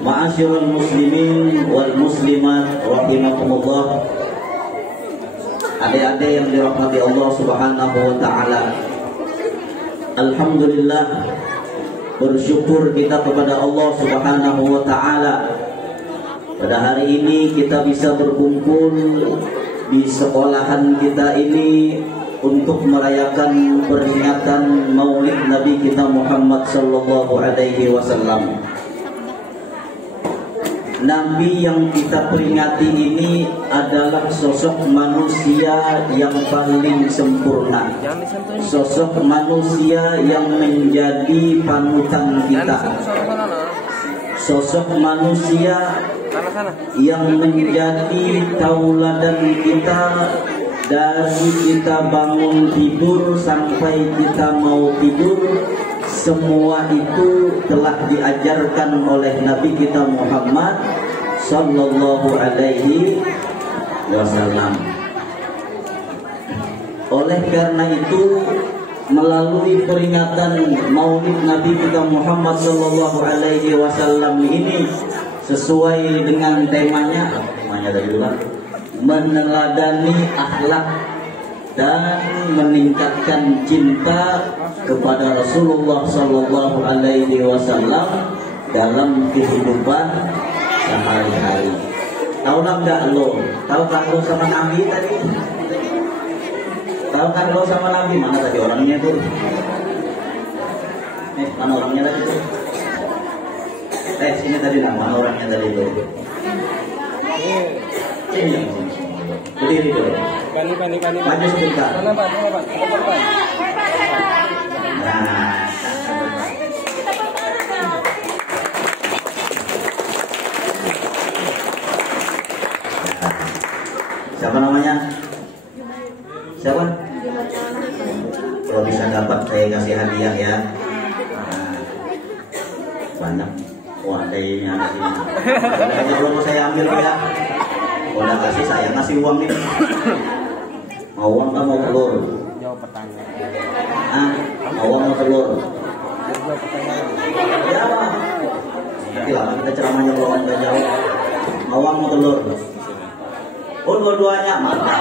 Ma'asyiral muslimin wal muslimat rahimakumullah. Adik-adik yang dirahmati Allah Subhanahu wa Ta'ala, alhamdulillah, bersyukur kita kepada Allah Subhanahu wa Ta'ala. Pada hari ini kita bisa berkumpul di sekolahan kita ini untuk merayakan peringatan Maulid Nabi kita Muhammad sallallahu alaihi wasallam. Nabi yang kita peringati ini adalah sosok manusia yang paling sempurna, sosok manusia yang menjadi panutan kita, sosok manusia yang menjadi tauladan kita dari kita bangun tidur sampai kita mau tidur. Semua itu telah diajarkan oleh Nabi kita Muhammad sallallahu alaihi wasallam. Oleh karena itu, melalui peringatan Maulid Nabi kita Muhammad sallallahu alaihi wasallam ini, sesuai dengan temanya, tadi dulu, meneladani akhlak dan meningkatkan cinta kepada Rasulullah sallallahu alaihi wasallam dalam kehidupan sehari-hari. Tahu enggak lo? Tahu kan lo sama Nabi tadi? Tahu kan lo sama Nabi? Mana tadi orangnya tuh? Mana orangnya tadi tuh? Sini tadi lah, mana orangnya tadi tuh? Sini. Berdiri dulu. Maju sebentar. Nah. Siapa namanya? Siapa? ya. Nah, banyak wadainya di sini. Kayaknya belum mau saya ambil ya. Udah kasih saya ngasih uang nih. Mau uang kan mau telur? Jawab pertanyaan. Ah, mau uang mau telur? Ya, nanti lah kita ceramahnya kalau nggak jauh. Mau uang mau telur? Oh, dua-duanya mantap.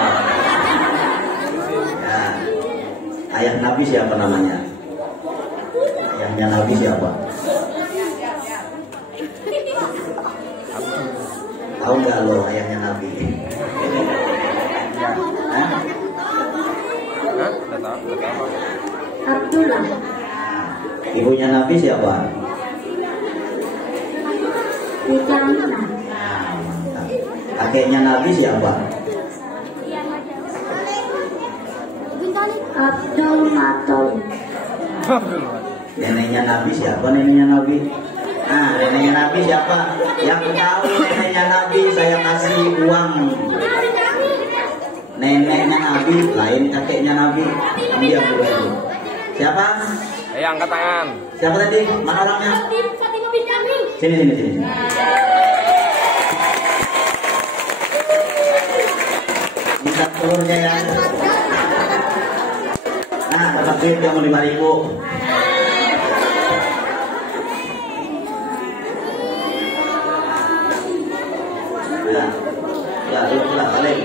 Ya. Ayah Nabi siapa namanya? Ayahnya Nabi siapa? Tahu nggak lo ayahnya Nabi? Hah? Abdullah. Ibunya Nabi siapa? Siti Aminah. Mantap. Kakeknya Nabi siapa? Abdul Muthalib. Neneknya Nabi siapa? Neneknya Nabi? Nah, neneknya Nabi siapa? Yang tahu neneknya Nabi saya kasih uang. Neneknya Nabi lain kakeknya Nabi. Dia dulu. Siapa? Ayo angkat tangan. Siapa tadi? Mana orangnya? Sini. Minta telurnya ya. Nah, dapat duit yang mau 5.000. Ya, balik.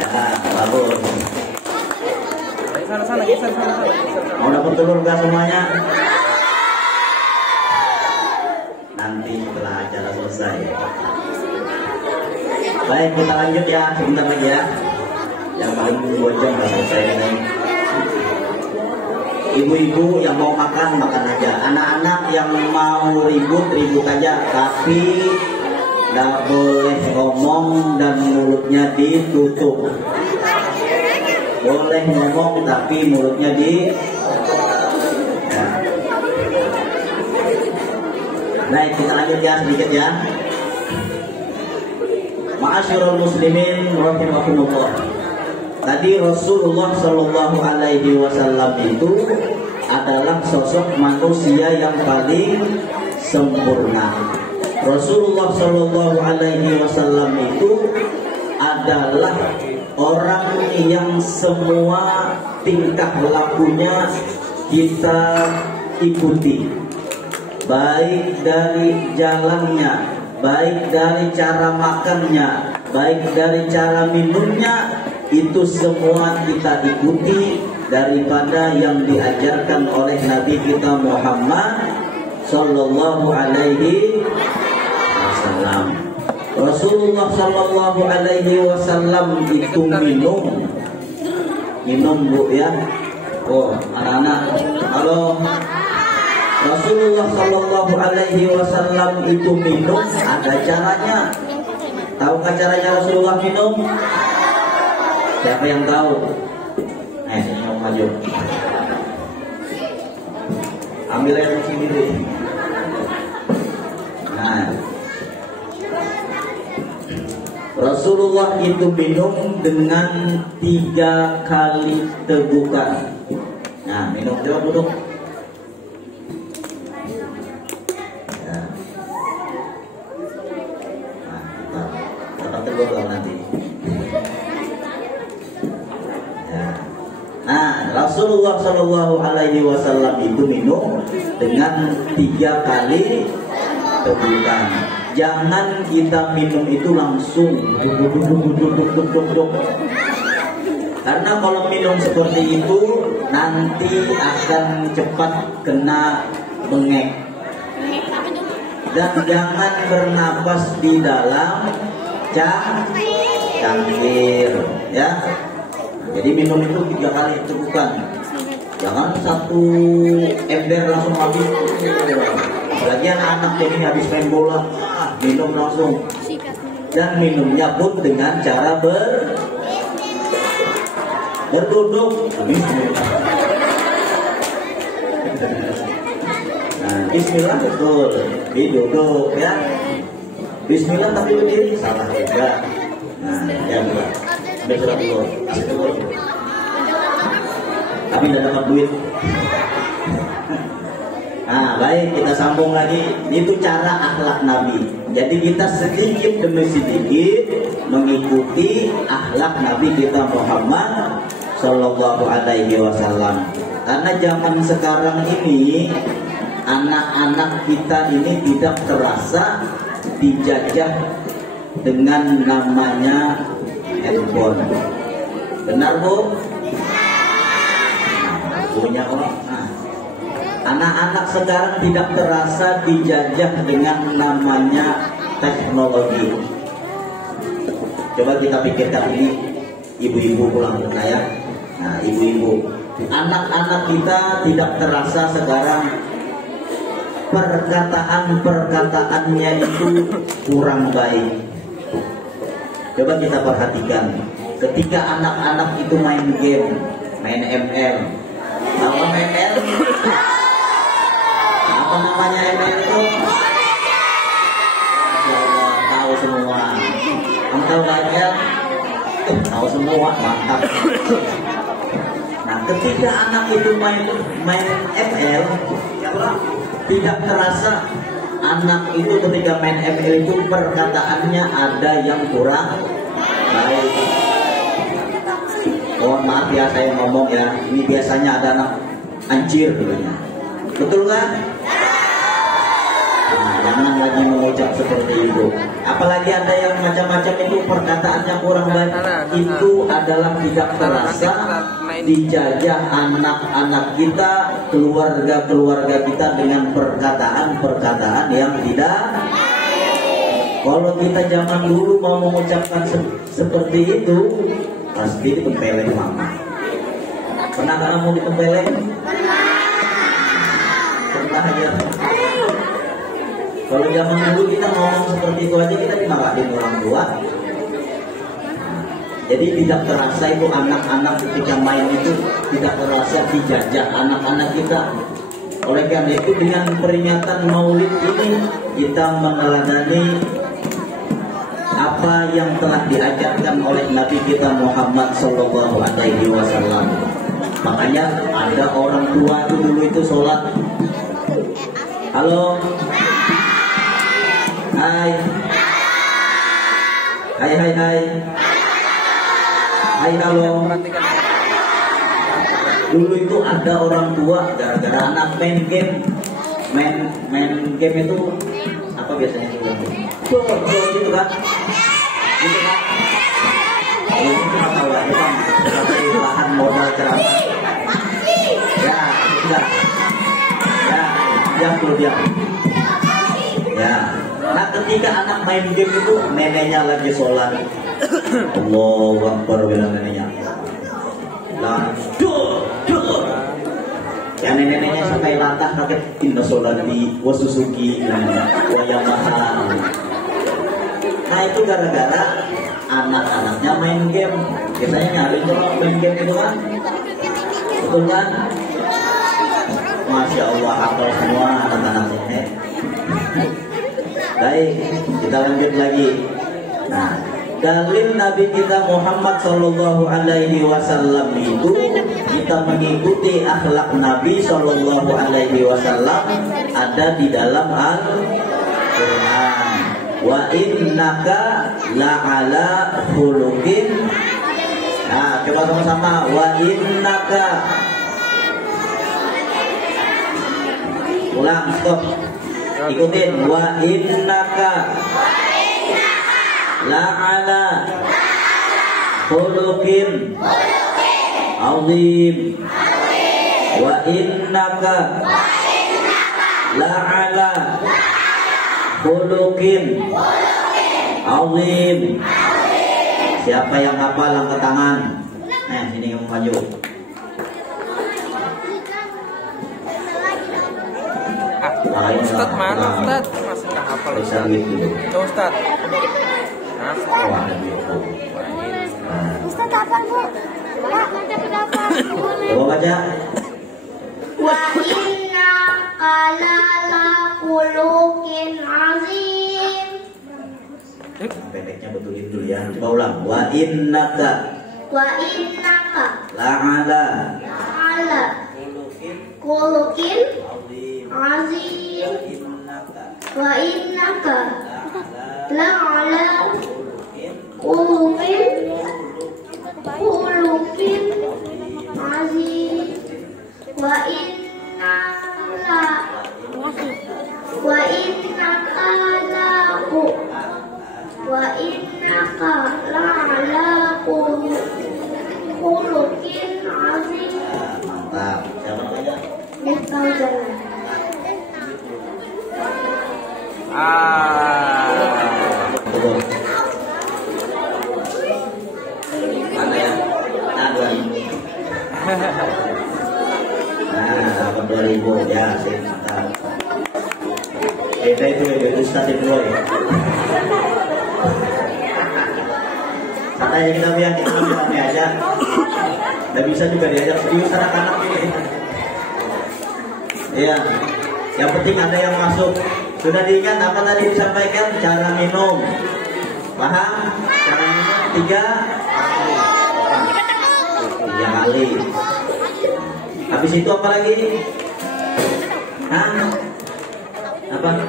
Ya, bagus. Sana. Mau dapat telur gak semuanya? Nanti setelah acara selesai. Baik, kita lanjut ya, sebentar lagi ya. Yang paling 2 jam lah selesai ini. Ibu-ibu yang mau makan aja. Anak-anak yang mau ribut aja. Tapi nggak boleh ngomong dan mulutnya ditutup. Boleh ngomong tapi mulutnya di. Ya. Baik, kita lanjut ya sedikit ya. Ma'asyiral muslimin rahimahumullah. Tadi Rasulullah Shallallahu Alaihi Wasallam itu adalah sosok manusia yang paling sempurna. Rasulullah Shallallahu Alaihi Wasallam itu adalah orang yang semua tingkah lakunya kita ikuti, baik dari jalannya, baik dari cara makannya, baik dari cara minumnya. Itu semua kita ikuti daripada yang diajarkan oleh Nabi kita Muhammad Sallallahu Alaihi Wasallam. Rasulullah Sallallahu Alaihi Wasallam itu minum bu ya. Oh anak-anak, halo. Rasulullah Sallallahu Alaihi Wasallam itu minum ada caranya. Tahukah caranya Rasulullah minum? Siapa yang tahu? Sini mau maju. Ambil air sendiri. Nah, Rasulullah itu minum dengan 3 kali tegukan. Nah, minum coba duduk. Ya. Nah, teguk nanti. Nah, Rasulullah Shallallahu Alaihi Wasallam itu minum dengan 3 kali tegukan. Jangan kita minum itu langsung duduk. Karena kalau minum seperti itu nanti akan cepat kena bengek. Dan jangan bernapas di dalam cangkir, ya. Jadi minum itu 3 kali tegukan. Jangan 1 ember langsung habis. Apalagi anak-anak ini habis main bola, minum langsung. Dan minumnya pun dengan cara berduduk. Nah, bismillah betul, duduk ya. Bismillah tapi berdiri salah juga. Nah, ya betul. Ambil surat dulu. Kasih dulu. Kami tidak dapat duit. Nah, baik, kita sambung lagi. Itu cara akhlak Nabi. Jadi kita sedikit demi sedikit mengikuti akhlak Nabi kita Muhammad Sallallahu Alaihi Wasallam. Karena zaman sekarang ini anak-anak kita ini tidak terasa dijajah dengan namanya handphone. Benar Bu? Punya orang. Anak-anak sekarang tidak terasa dijajah dengan namanya teknologi. Coba kita pikirkan ini, ibu-ibu pulang ke saya. Nah, ibu-ibu, anak-anak kita tidak terasa sekarang perkataan-perkataannya itu kurang baik. Coba kita perhatikan, ketika anak-anak itu main game, main ML, apa main ML? Apa namanya ML itu? Ya Allah, tahu semua. Engkau baca, tahu semua, mantap. Nah, ketika anak itu main ML, tidak terasa anak itu ketika main ML itu perkataannya ada yang kurang baik. Mohon maaf ya saya ngomong ya, ini biasanya ada anak anjir dulunya. Betul kan? Nah, jangan lagi mengucap seperti itu. Apalagi ada yang macam-macam itu perkataannya kurang baik. Itu adalah tidak terasa dijajah anak-anak kita, keluarga-keluarga kita dengan perkataan-perkataan yang tidak. Kalau kita zaman dulu mau mengucapkan seperti itu, pasti ditempelin mama. Pernah kamu ditempelin? Pernah aja. Kalau zaman dulu kita ngomong seperti itu aja kita dimarahin orang tua. Jadi tidak terasa itu anak-anak ketika main itu tidak terasa dijajah anak-anak kita. Oleh karena itu dengan peringatan Maulid ini kita meneladani apa yang telah diajarkan oleh Nabi kita Muhammad Sallallahu Alaihi Wasallam. Makanya ada orang tua itu dulu itu sholat. Halo, hai, hai, hai, hai, hai, halo. Dulu itu ada orang tua gara-gara anak main game, main game itu apa biasanya itu? Gitu kan? Gitu kan? Ini kenapa nggak bukan seperti lahan modal ceramah? Ya, sudah. Ya, diam dulu diam. Ya. Nah, ketika anak main game itu neneknya lagi sholat. Allahu Akbar bilang neneknya. Lanjut. Ya nenek-neneknya sampai latah kaget inna sholati wa Suzuki wa Yamaha. Nah itu gara-gara anak-anaknya main game. Biasanya nyari cuma main game itu kan. Betul kan? Masya Allah hafal semua anak-anak nenek. Baik, kita lanjut lagi. Nah, dalil Nabi kita Muhammad Sallallahu Alaihi Wasallam itu kita mengikuti akhlak Nabi Sallallahu Alaihi Wasallam ada di dalam Al-Quran. Wa innaka la'ala khuluqin. Nah, coba sama-sama. Wa innaka. Ulang, stop. Ikutin. Wa innaka la'ala khuluqin azim. Wa innaka la'ala khuluqin azim. Siapa yang hafal angkat tangan? Nah, sini kamu maju. Ustaz mana Ustaz? Masih nggak hafal Ustaz. Ustaz. Ustaz hafal Bu. Nanti pendapat. Coba baca. Wa inna ala khuluqin azim. Pendek. Baiknya betulin dulu ya. Coba ulang. Wa innaka la'ala khuluqin azim. Wa innaka la'ala khuluqin azim. Wa innaka la'ala khuluqin azim. Mantap. Siapa namanya? Mana ya? Nah, 2000. Nah, 2000 ya, sih. Mantap. Itu Ustaz itu ya. Katanya kita biar aja. Nggak bisa juga diajak serius anak-anak ini. Iya. Yang penting ada yang masuk. Sudah diingat apa tadi disampaikan? Cara minum. Paham? Cara minum 3 kali. Habis itu apa lagi? Hah? Apa?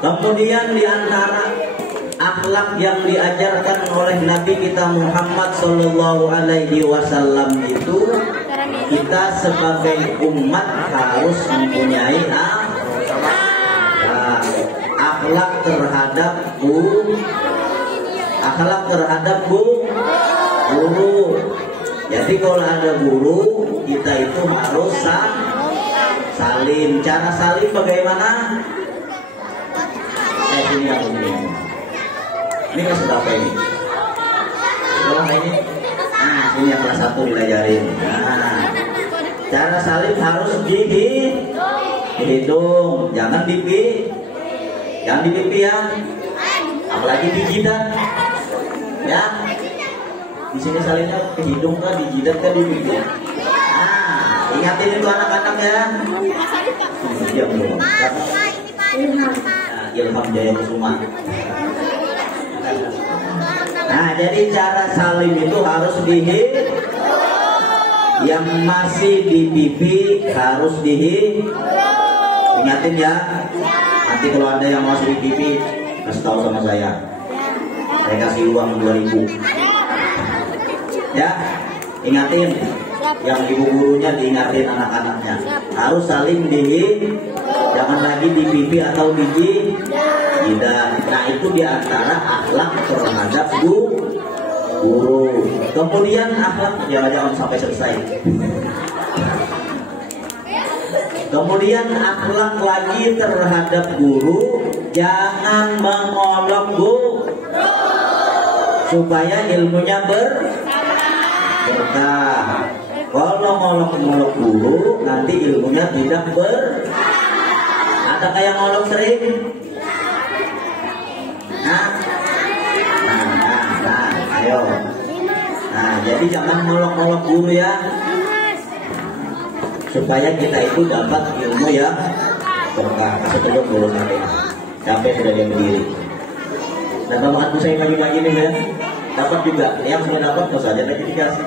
Kemudian di antara akhlak yang diajarkan oleh Nabi kita Muhammad Sallallahu Alaihi Wasallam itu, kita sebagai umat harus mempunyai akhlak terhadap guru. Jadi kalau ada guru, kita itu harus salim. Cara salim bagaimana? Ini kelas berapa ini? Sekolah ini? Nah, ini yang kelas 1 diajarin. Nah, cara salim harus di hidung, jangan di pipi ya. Apalagi di jidat. Ya. Di sini salimnya ke hidung kan, di jidat kan, di pipi. Nah, ingatin itu anak-anak ya. Diam dulu. Ilham Jaya Kusuma. Nah, jadi cara salim itu harus yang masih di pipi harus ingatin ya. Nanti kalau ada yang masih di pipi, kasih tahu sama saya kasih uang 2000 ya. Ingatin, yang ibu gurunya diingatin anak-anaknya harus saling jangan lagi di pipi atau di jidat. Nah, itu diantara akhlak terhadap guru. Kemudian akhlak, jangan sampai selesai. Kemudian akhlak lagi terhadap guru, jangan mengolok guru supaya ilmunya berkah. Kalau ngolok-ngolok guru, nanti ilmunya tidak ada kayak ngolok sering. Nah, ayo. Nah, jadi jangan ngolok-ngolok guru ya, supaya kita itu dapat ilmu ya berkah. Sebelum lulus nanti capek sudah dia berdiri. Dan kalau aku saya bagi-bagi nih ya, dapat juga. Yang sudah dapat terus saja lagi dikasih.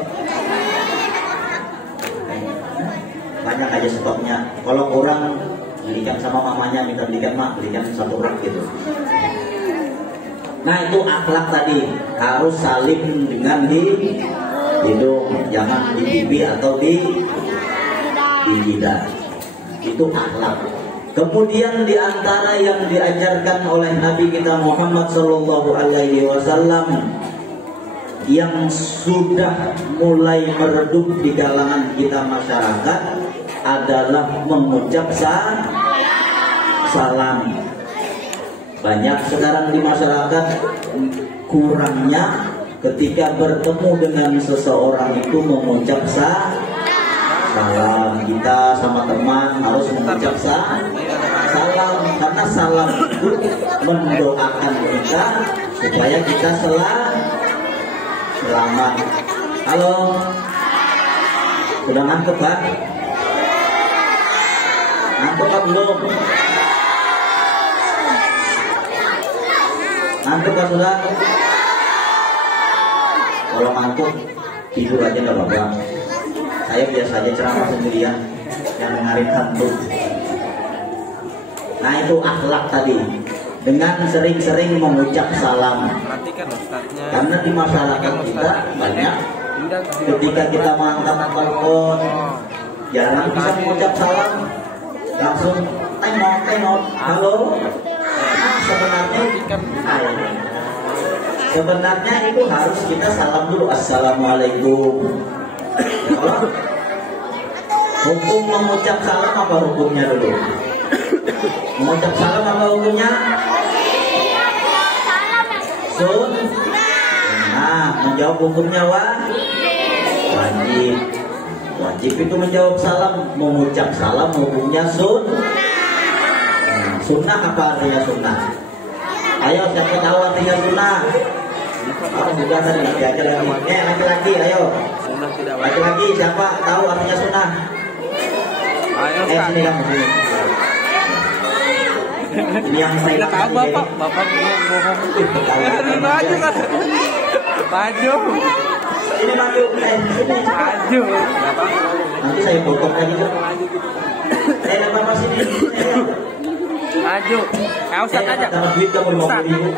Banyak aja stoknya. Kalau kurang belikan sama mamanya, minta belikan belikan 1 rak gitu. Nah, itu akhlak tadi, harus saling dengan di hidung, jangan di pipi atau di jidat. Itu akhlak. Kemudian di antara yang diajarkan oleh Nabi kita Muhammad Sallallahu Alaihi Wasallam yang sudah mulai meredup di kalangan kita masyarakat adalah mengucap salam. Banyak sekarang di masyarakat kurangnya ketika bertemu dengan seseorang itu mengucap salam. Kita sama teman harus mengucap salam, karena salam itu mendoakan kita supaya kita selamat. Halo, udah ngantuk kan? Ngantuk kan belum? Ngantuk kan sudah? Kalau ngantuk tidur aja nggak apa-apa. Saya biasa aja ceramah sendirian yang dengerin hantu. Nah itu akhlak tadi, dengan sering-sering mengucap salam. Perhatikan Ustadznya. Karena di masyarakat kita banyak ketika kita mengangkat telepon jarang bisa mengucap salam, langsung tengok, halo. Nah sebenarnya itu harus kita salam dulu, assalamualaikum. Hukum mengucap salam apa hukumnya dulu? Mengucap salam apa hukumnya? Nah, menjawab hukumnya wajib. Wajib itu menjawab salam. Mengucap salam hukumnya sunnah apa artinya sunnah? Ayo siapa tahu artinya sunnah? Oh juga tadi diajar lagi. Laki-laki ayo. Laki-laki siapa tahu artinya sunnah? Ayo sini kamu sini. Ini yang saya tahu bapak bohong. Terima aja kan. Maju. Ini maju. Sini. Maju. Nanti saya potong lagi tuh. Bapak sini. Maju. Ustaz aja. Dapat duit kamu 50.000.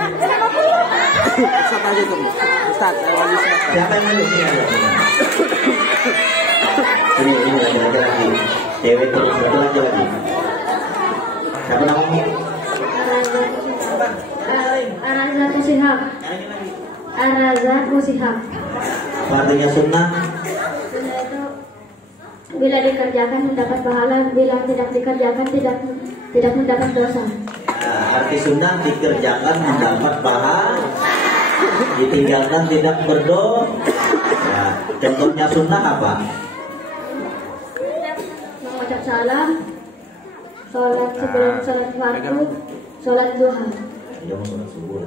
Ustaz aja tuh. Ustaz, siapa yang dulu sini? Ini lagi. Cewek terus satu lagi. Siapa namanya? Ar-Razak Musihab. Ar-Razak Musihab. Artinya sunnah? Sunnah itu bila dikerjakan mendapat pahala, bila tidak dikerjakan tidak mendapat dosa. Nah, arti sunnah dikerjakan mendapat pahala, ditinggalkan tidak berdosa. Nah, contohnya sunnah apa? Mengucap salam, sholat sebelum sholat fardu, sholat duha. Jangan sholat subuh.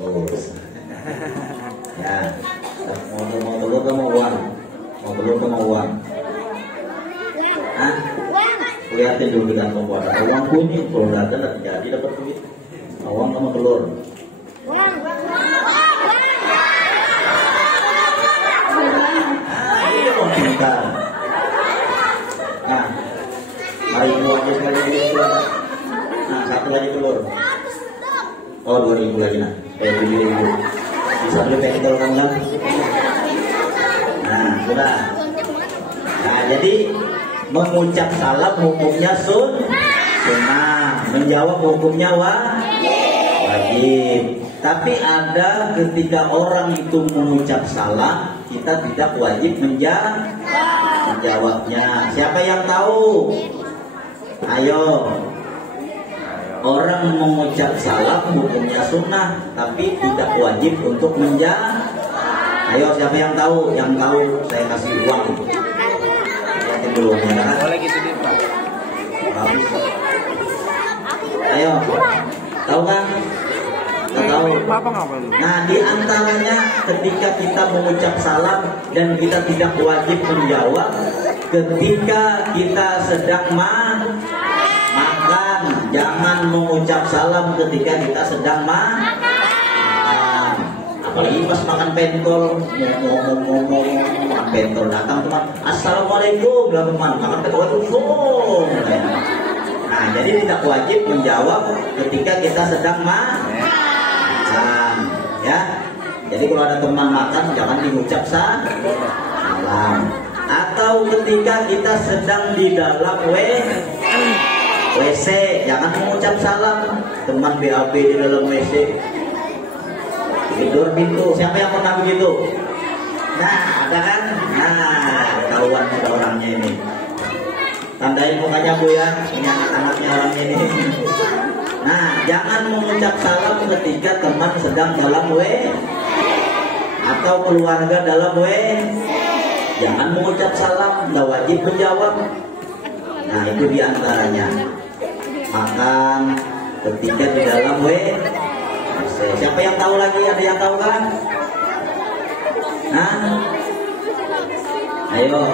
Oh, ya. Mau telur ke mau uang? Mau telur ke mau uang? Hah? Lihatin dulu di kantong ada uang kuning, kalau nggak ada jadi dapat duit. Uang sama telur. Ini komputer. Nah, mari dua aja sekali dulu. Nah, satu lagi telur. Oh, 2.000 lagi nah. 2.000. Bisa beli bengkel kan? Nah, sudah. Nah, jadi mengucap salam hukumnya sunnah, menjawab hukumnya wajib. Tapi ada ketika orang itu mengucap salam, kita tidak wajib menjawabnya. Siapa yang tahu? Ayo. Orang mengucap salam hukumnya sunnah, tapi tidak wajib untuk menjawab. Ayo siapa yang tahu? Yang tahu saya kasih uang. Yang belum ya. Boleh gitu nih Pak. Ayo, tahu kan? Tahu. Nah, di antaranya ketika kita mengucap salam dan kita tidak wajib menjawab, ketika kita sedang makan, jangan mengucap salam ketika kita sedang makan. Apalagi pas makan pentol, makan pentol datang teman, assalamualaikum, bilang teman, makan pentol itu. Nah, jadi tidak wajib menjawab ketika kita sedang makan. Ya, jadi kalau ada teman makan jangan diucap salam. Atau ketika kita sedang di dalam WC, jangan mengucap salam. Teman BAB di dalam WC, tidur pintu. Siapa yang pernah begitu? Nah, ada kan? Nah, kawan orangnya ini. Tandain mukanya Bu ya, ini anak-anaknya orangnya ini. Nah, jangan mengucap salam ketika teman sedang dalam atau keluarga dalam jangan mengucap salam, nggak wajib menjawab. Nah, itu diantaranya. Makan ketika di dalam siapa yang tahu lagi? Ada yang tahu kan? Nah, ayo.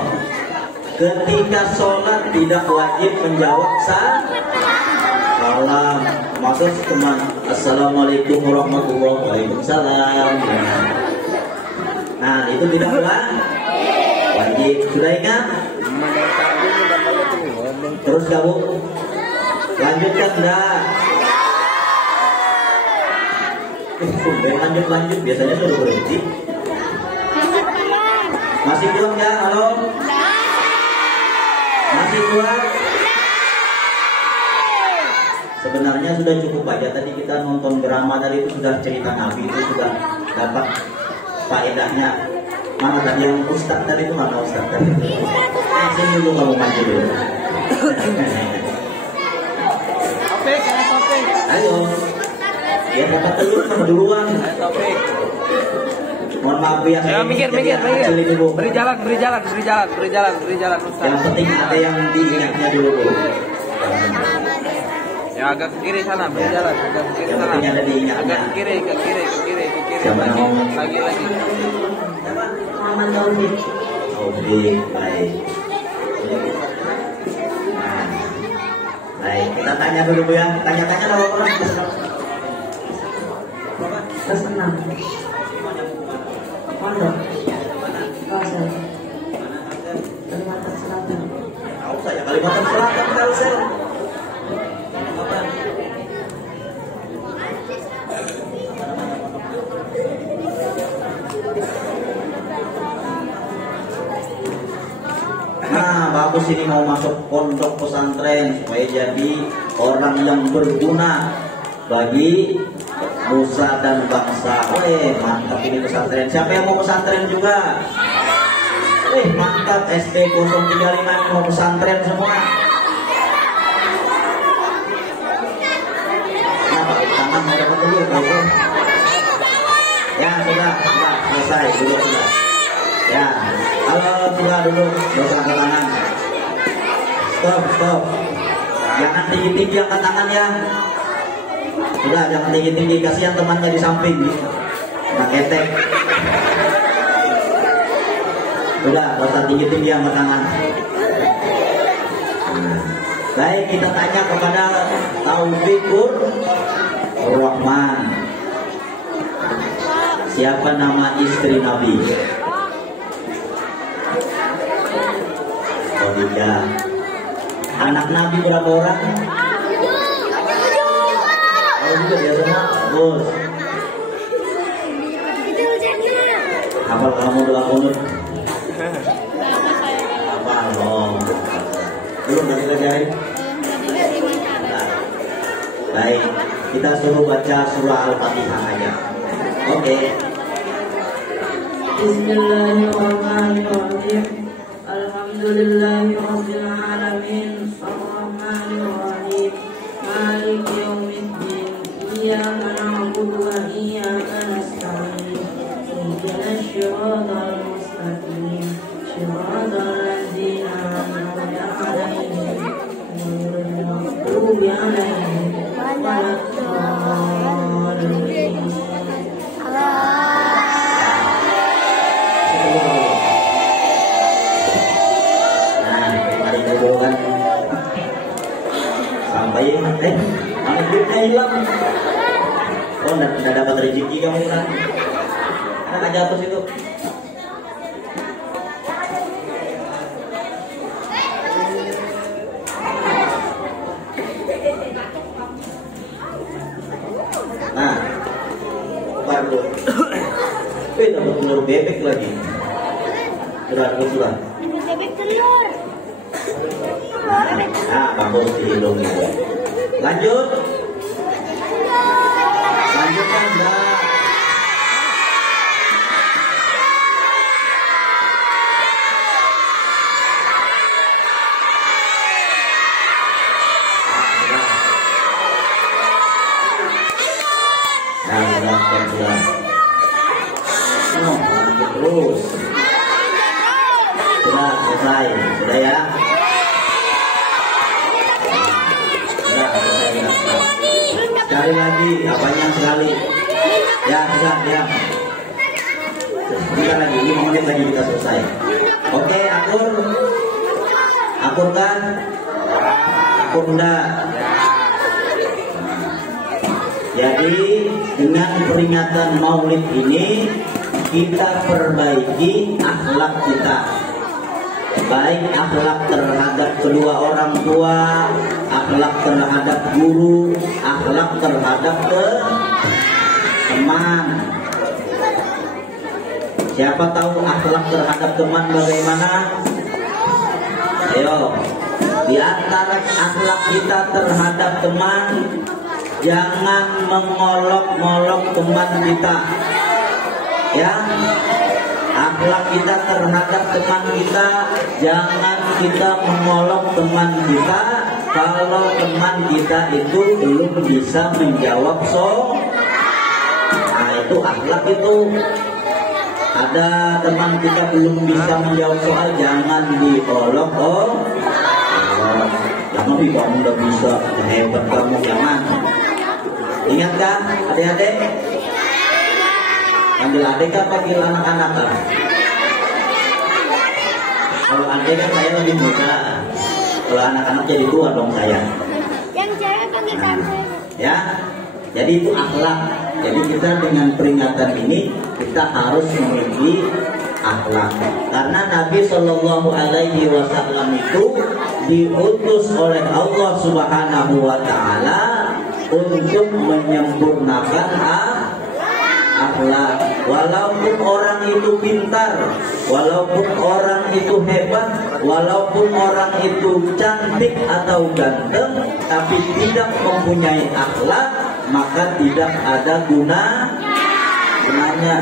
Ketika sholat tidak wajib menjawab salam. Masuk teman. Assalamualaikum warahmatullahi wabarakatuh. Nah, itu tidak wajib. Sudah ingat? Terus kamu lanjutkan enggak? Lanjut biasanya sudah berhenti. Masih kuat nggak? Halo? Masih kuat? Sebenarnya sudah cukup aja. Tadi kita nonton drama tadi itu sudah cerita Nabi, itu sudah dapat faedahnya. Mana tadi yang Ustaz tadi itu, mana Ustaz tadi? Sini dulu kamu maju dulu. Ayo. Ya dapat telur duluan. Mohon maaf ya. Ya mikir. Beri jalan. Ustaz. Yang penting ada yang diingatnya dulu. Ya agak ke kiri sana, beri jalan. Agak ke kiri sana. Ada diingatnya. Agak ke kiri. Siapa yang Lagi. Muhammad Taufik. Taufik, baik. Baik, kita tanya dulu Bu ya. Tanya-tanya kalau orang Kelas 6. Pondok. Kalsel. Kalimantan Selatan. tahu saya Kalimantan Selatan Kalsel. Nah, bagus ini mau masuk pondok pesantren supaya jadi orang yang berguna bagi nusa dan bangsa. Mantap ini pesantren. Siapa yang mau pesantren juga? Mantap, SD 035 mau pesantren semua. Nah, balik tangan mau dapat dulu ya, ya sudah selesai dulu sudah. Ya, halo sudah dulu, dosa angkat tangan. Stop. Jangan tinggi-tinggi angkat tangan ya. Sudah, jangan tinggi-tinggi, kasihan temannya di samping. Nah, ketek. Sudah, dosa tinggi-tinggi angkat tangan. Baik, kita tanya kepada Taufikur Rahman. Siapa nama istri Nabi? Khadijah. Anak Nabi berapa orang? Kalau juga biasanya bos. Hafal kamu doa kunut? Hafal loh. Belum dari kerjain? Baik, kita suruh baca surah Al-Fatihah aja. Oke. Bismillahirrahmanirrahim. Alhamdulillahirabbil alamin. Arrahmanir rahim. Maliki yaumiddin. Iyyaka na'budu wa iyyaka nasta'in. Ihdinas siratal mustaqim. Siratal ladzina an'amta 'alaihim ghairil maghdubi 'alaihim waladdallin. Sampai mana duitnya hilang? Oh, nggak dapat rezeki kamu kan? Anak jatuh situ. Nah, baru. Dapat telur bebek lagi. Sudah. Bebek telur. Nah, bagus dihidung itu. Lanjut. Lanjutkan enggak? Sudah. Terus. Sudah selesai. Sudah ya. Sekali lagi, apanya sekali? Ya, sudah, ya. Sebentar lagi, 5 menit lagi kita selesai. Oke, akur. Akur kan? Akur enggak? Jadi dengan peringatan Maulid ini kita perbaiki akhlak kita, baik akhlak terhadap kedua orang tua, akhlak terhadap guru, akhlak terhadap teman. Siapa tahu akhlak terhadap teman bagaimana? Ayo, di antara akhlak kita terhadap teman, jangan mengolok-olok teman kita. Ya, akhlak kita terhadap teman kita, jangan kita mengolok teman kita kalau teman kita itu belum bisa menjawab soal. Nah, itu akhlak itu. Ada teman kita belum bisa menjawab soal, jangan diolok. Jangan kamu udah bisa, hebat kamu, jangan. Ingat kan adik-adik? Panggil adik kan panggil anak-anak kan? Kalau adik kan saya lebih muda, kalau anak-anak jadi tua dong saya. Yang cewek panggil tante. Ya, jadi itu akhlak. Jadi kita dengan peringatan ini kita harus memiliki akhlak. Karena Nabi Shallallahu Alaihi Wasallam itu diutus oleh Allah Subhanahu Wa Taala untuk menyempurnakan akhlak. Walaupun orang itu pintar, walaupun orang itu hebat, walaupun orang itu cantik atau ganteng, tapi tidak mempunyai akhlak, maka tidak ada gunanya.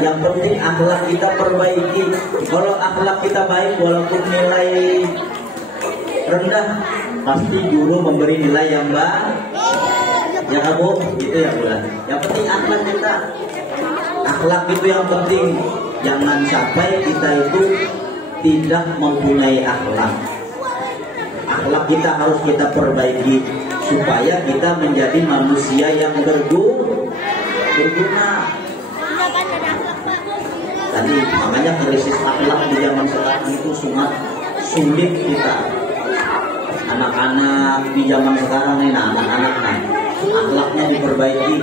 Yang penting akhlak kita perbaiki. Kalau akhlak kita baik, walaupun nilai rendah, pasti guru memberi nilai yang baik. Ya Bu, itu ya Bu. Yang penting akhlak kita. Akhlak itu yang penting. Jangan sampai kita itu tidak mempunyai akhlak. Akhlak kita harus kita perbaiki supaya kita menjadi manusia yang berguna. Tadi makanya krisis akhlak di zaman sekarang itu sangat sulit kita. Anak-anak di zaman sekarang ini, anak-anak akhlaknya diperbaiki.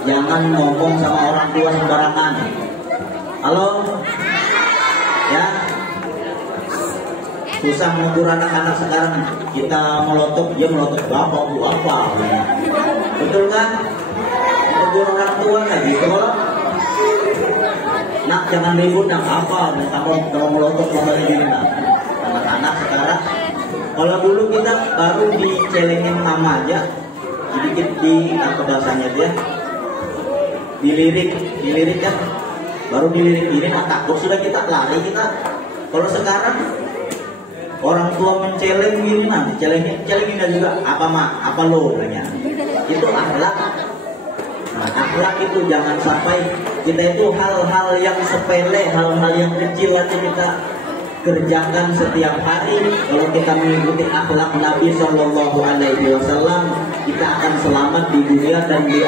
Jangan ngomong sama orang tua sembarangan. Halo, ya. Susah mengukur anak-anak sekarang. Kita melotot, dia melotot bapak bu apa? Betul kan? Menegur orang tua kayak gitu loh. Nak jangan ribut, nak apa? Kalau melotot bapak ini nak. Anak-anak sekarang. Kalau dulu kita baru dicelengin nama aja, sedikit di apa bahasanya dia, dilirik kan, baru dilirik takut sudah kita lari kita. Kalau sekarang orang tua menceleng gini nanti celengin juga apa apa lo banyak. Itu akhlak. Nah, akhlak itu jangan sampai kita itu hal-hal yang sepele, hal-hal yang kecil aja kita kerjakan setiap hari. Kalau kita mengikuti akhlak Nabi Shallallahu Alaihi Wasallam, kita akan selamat di dunia dan di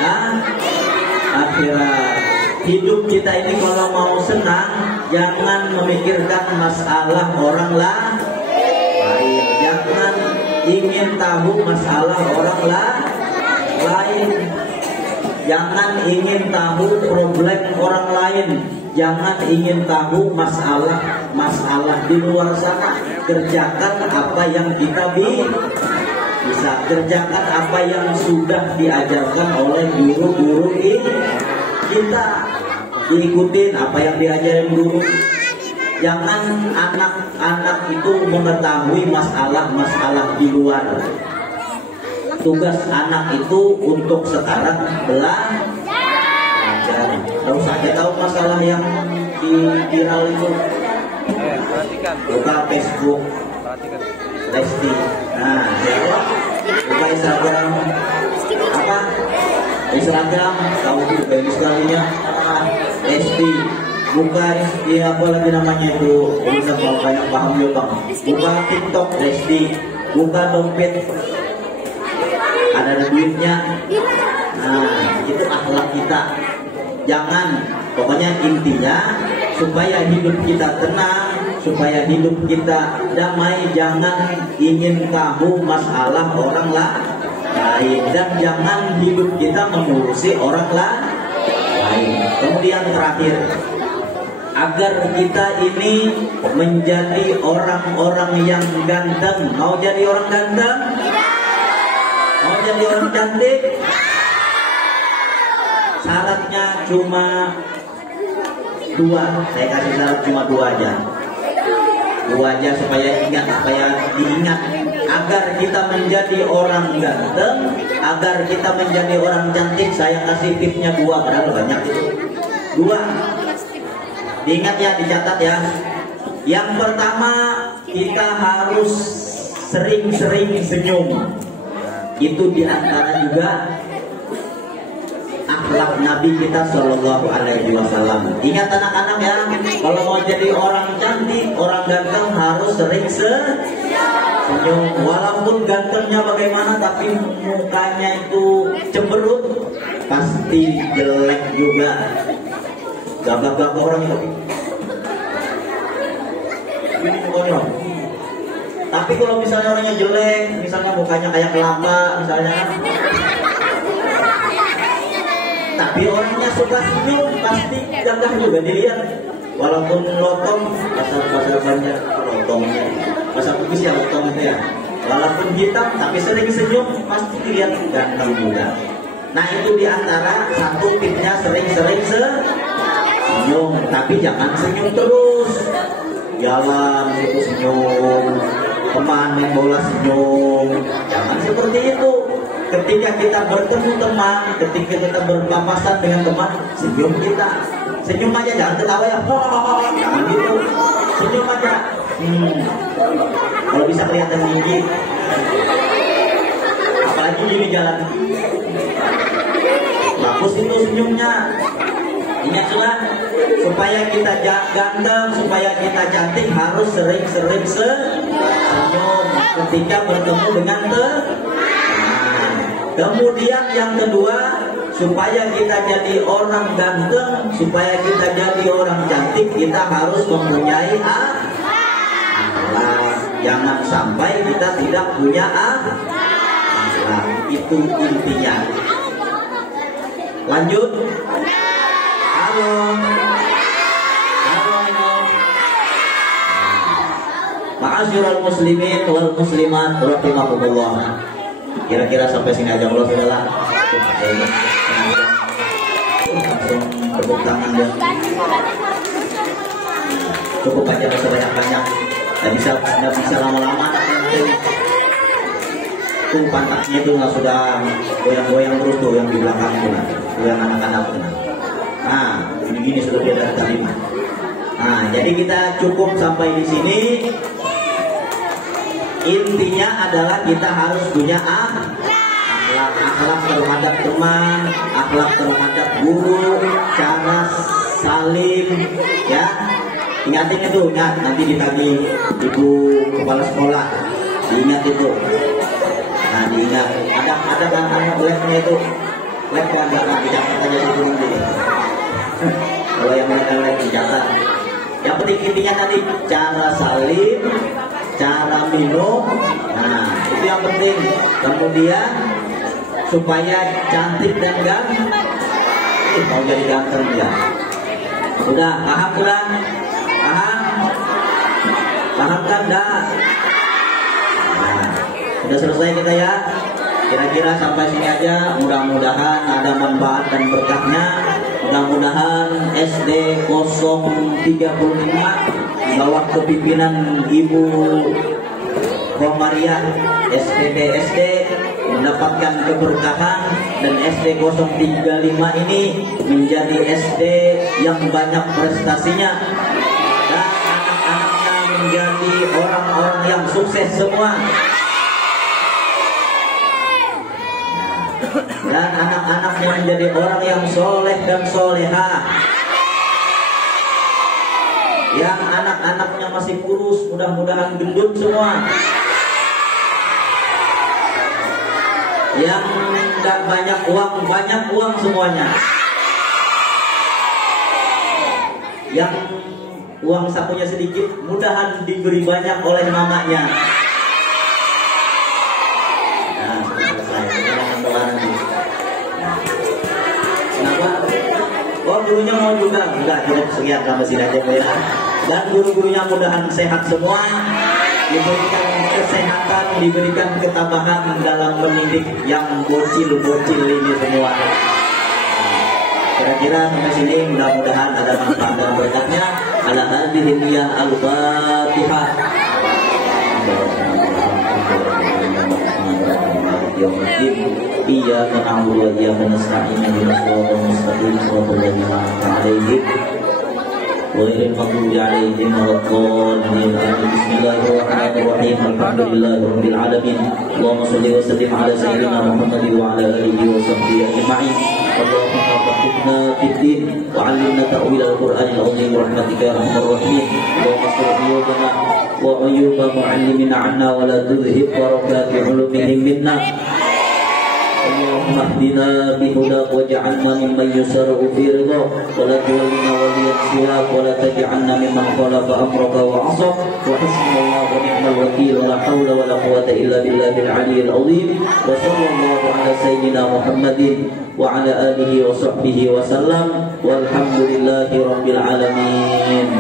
akhirat. Hidup kita ini kalau mau senang, jangan memikirkan masalah orang lain. Jangan ingin tahu masalah orang lain. Jangan ingin tahu problem orang lain. Jangan ingin tahu masalah di luar sana. Kerjakan apa yang kita bisa. Kerjakan apa yang sudah diajarkan oleh guru-guru kita. Ikutin apa yang diajarin guru. Jangan anak-anak itu mengetahui masalah-masalah di luar. Tugas anak itu untuk sekarang belajar. Kalau saya tahu masalah yang viral itu, buka Facebook, Lesti. Nah, buka Instagram, apa? Instagram, tahu juga sekalinya, Lesti. Buka apa lagi namanya itu, bisa kalau banyak paham ya bang. Buka TikTok Lesti, buka dompet, ada duitnya. Nah, itu akhlak kita. Jangan, pokoknya intinya supaya hidup kita tenang, supaya hidup kita damai. Jangan ingin tahu masalah orang lain. lain, dan jangan hidup kita mengurusi orang lain. Kemudian terakhir, agar kita ini menjadi orang-orang yang ganteng. Mau jadi orang ganteng? Mau jadi orang cantik? Syaratnya cuma 2. Saya kasih syarat cuma 2 aja. 2 aja supaya diingat. Agar kita menjadi orang ganteng, agar kita menjadi orang cantik, saya kasih tipsnya 2, padahal banyak itu. 2. Diingat ya, dicatat ya. Yang pertama, kita harus sering-sering senyum. Itu diantara juga akhlak Nabi kita Shallallahu Alaihi Wasallam. Ingat anak-anak ya, kalau mau jadi orang cantik, orang ganteng harus sering senyum. Walaupun gantengnya bagaimana, tapi mukanya itu cemberut, pasti jelek juga. Gagak-gagak orang itu. Ini mukanya. Tapi kalau misalnya orangnya jelek, misalnya mukanya kayak kelapa, misalnya, tapi orangnya suka senyum, pasti gagah juga dilihat. Walaupun lotong, bahasa banyak lotongnya, bahasa Bugis ya lotong itu ya. Walaupun hitam, tapi sering senyum, pasti dilihat ganteng juga. Nah itu diantara satu tipsnya, sering-sering senyum, tapi jangan senyum terus. Jalan itu senyum, teman main bola senyum, jangan seperti itu. Ketika kita bertemu teman, ketika kita berpapasan dengan teman, senyum kita. Senyum aja, jangan ketawa ya. Jangan gitu. Senyum aja. Kalau bisa kelihatan gigi. Apalagi gini jalan. Bagus itu senyumnya. Ingat juga, supaya kita ganteng, supaya kita cantik, harus sering-sering senyum ketika bertemu dengan teman. Kemudian yang kedua, supaya kita jadi orang ganteng, supaya kita jadi orang cantik, kita harus mempunyai akhlak. Jangan sampai kita tidak punya akhlak. Itu intinya. Lanjut. Halo. Ma'asyiral muslimin wal muslimat rahimakumullah. Kira-kira sampai sini aja kalau sudah lah. Langsung tepuk tangan ya. Cukup aja sebanyak-banyak. Nggak bisa lama-lama. Tuh pantatnya itu nggak sudah goyang-goyang terus tuh yang di belakang itu, tuh yang anak-anak tuh. Nah, begini sudah dia dari terima. Nah, jadi kita cukup sampai di sini. Intinya adalah kita harus punya akhlak terhadap teman, akhlak terhadap guru, cara salim, ya. Ingatin itu, ingat nanti ditagih ibu kepala sekolah, diingat itu. Nah, diingat. Ada kan labnya itu, lab kan nggak dicatat aja itu nanti. Kalau yang ada lab dicatat. Yang penting intinya tadi cara salim, cara minum, nah itu yang penting. Kemudian supaya cantik dan ganteng, mau jadi ganteng ya. Udah paham kan? Paham kan dah? Nah, udah selesai kita ya. Kira-kira sampai sini aja. Mudah-mudahan ada manfaat dan berkahnya. Mudah-mudahan SD 035 bawah kepimpinan Ibu Komariah SPDSD mendapatkan keberkahan, dan SD 035 ini menjadi SD yang banyak prestasinya, dan anak-anaknya menjadi orang-orang yang sukses semua, dan anak-anaknya menjadi orang yang soleh dan solehah. Yang anak-anaknya masih kurus, mudah-mudahan gendut semua. Yang nggak banyak uang semuanya. Yang uang sakunya sedikit, mudahan diberi banyak oleh mamanya. Nah, selesai. sekian sampai sini aja ya. Dan guru-gurunya mudahan sehat semua, diberikan kesehatan, diberikan ketabahan dalam mendidik yang bocil-bocil ini semua. Kira-kira sampai sini mudah-mudahan ada manfaat dan berkatnya. Ala hadhihi niyah al-Fatihah. Iyyaka na'budu wa iyyaka nasta'in ihdinas siratal mustaqim siratal ladzina an'amta 'alaihim ghairil maghdubi 'alaihim waladdallin. Bismillahirrahmanirrahim. Alhamdulillahirabbil alamin. Allahumma shalli wa sallim ala sayyidina Muhammad wa ala alihi wa sahbihi ajma'in. Allahumma faqihna fid-din wa 'allimna ta'wil al-Qur'anil 'azim bi rahmatika ya arhamar rahimin. Allahumma salli wa ayyuba mu'allimina 'anna wa la tudhhib barakati 'ulumihim minna. Allahumma hdina bihudak waj'alna mimman yusarru fi ridha wa la tuwallina waliyan siwak wa la taj'alna mimman khalafa amraka wa 'asaf wa hasbunallahu wa ni'mal wakeel la hawla wa la quwwata illa billahil 'aliyyil 'azim wa sallallahu ala sayyidina Muhammadin wa ala alihi wa sahbihi wa sallam walhamdulillahi rabbil alamin.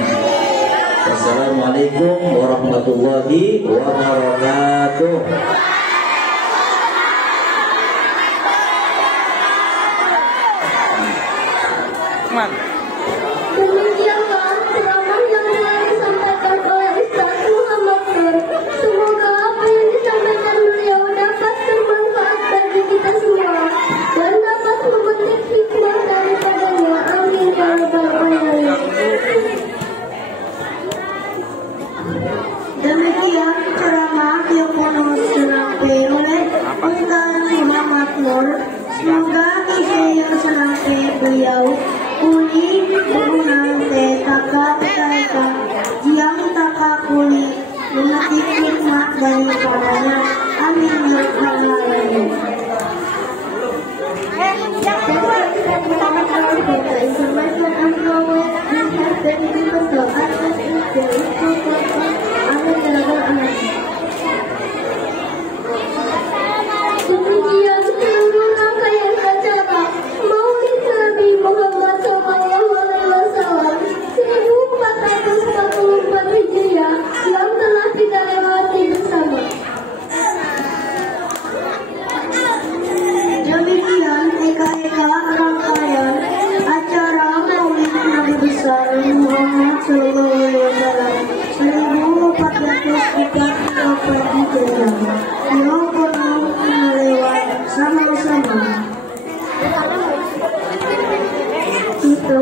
Wassalamualaikum warahmatullahi wabarakatuh. Demikianlah ceramah yang telah disampaikan oleh Ustaz Muhammad Nur. Semoga apa yang disampaikan beliau dapat bermanfaat bagi kita semua dan dapat memetik hikmah daripadanya. Amin ya rabbal alamin. Demikian ceramah yang penuh disampaikan oleh Ustaz Muhammad Nur. Semoga isi yang disampaikan beliau kuli berguna tetaka tetaka yang taka kuli memetik hikmah daripadanya. Amin ya rabbal alamin. Demikian seluruh rangkaian acara Maulid Nabi Muhammad SAW 1444 Hijriah yang telah kita lewati bersama. Demikian eka-eka rangkaian acara Maulid Nabi besar Muhammad SAW 1444 Hijriah yang pernah melewat sama-sama. Itu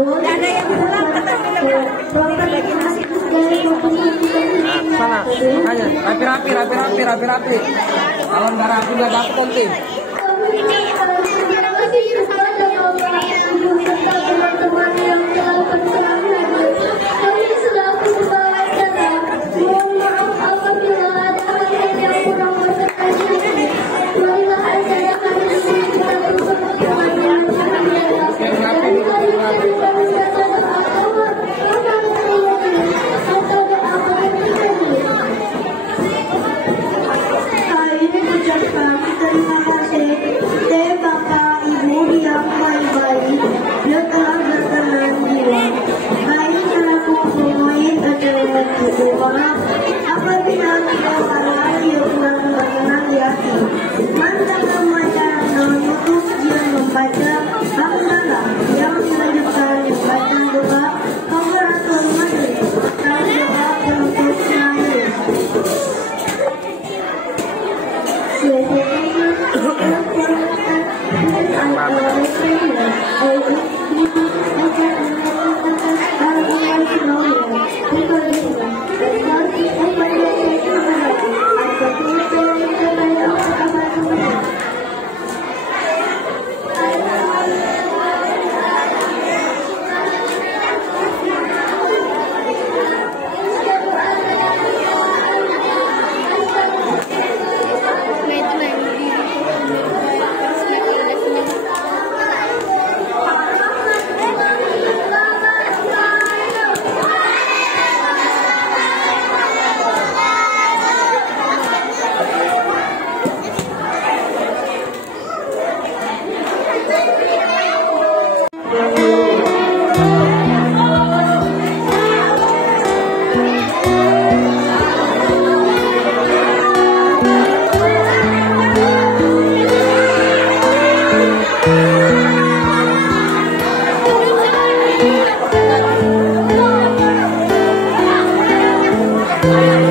Rapi. Kalau nggak rapi nggak dapet nanti. Terima kasih kepada Bapak, Ibu serta teman-teman yang telah berkenan hadir. Kami selaku pembawa acara mohon maaf apabila ada hal yang kurang berkenan di sini. Marilah acara kami ini kita bersama dengan terima kasih Bapak Ibu yang baik-baik yang telah berkenan jiwa. Baik selaku pemimpin acara berdoa apabila tidak ada yang kurang berkenan di hati. Mantap membaca dan YouTube yang membaca hamdalah yang dilanjutkan membaca doa kafaratul majlis dan doa penutup majlis. Terima kasih. Amin.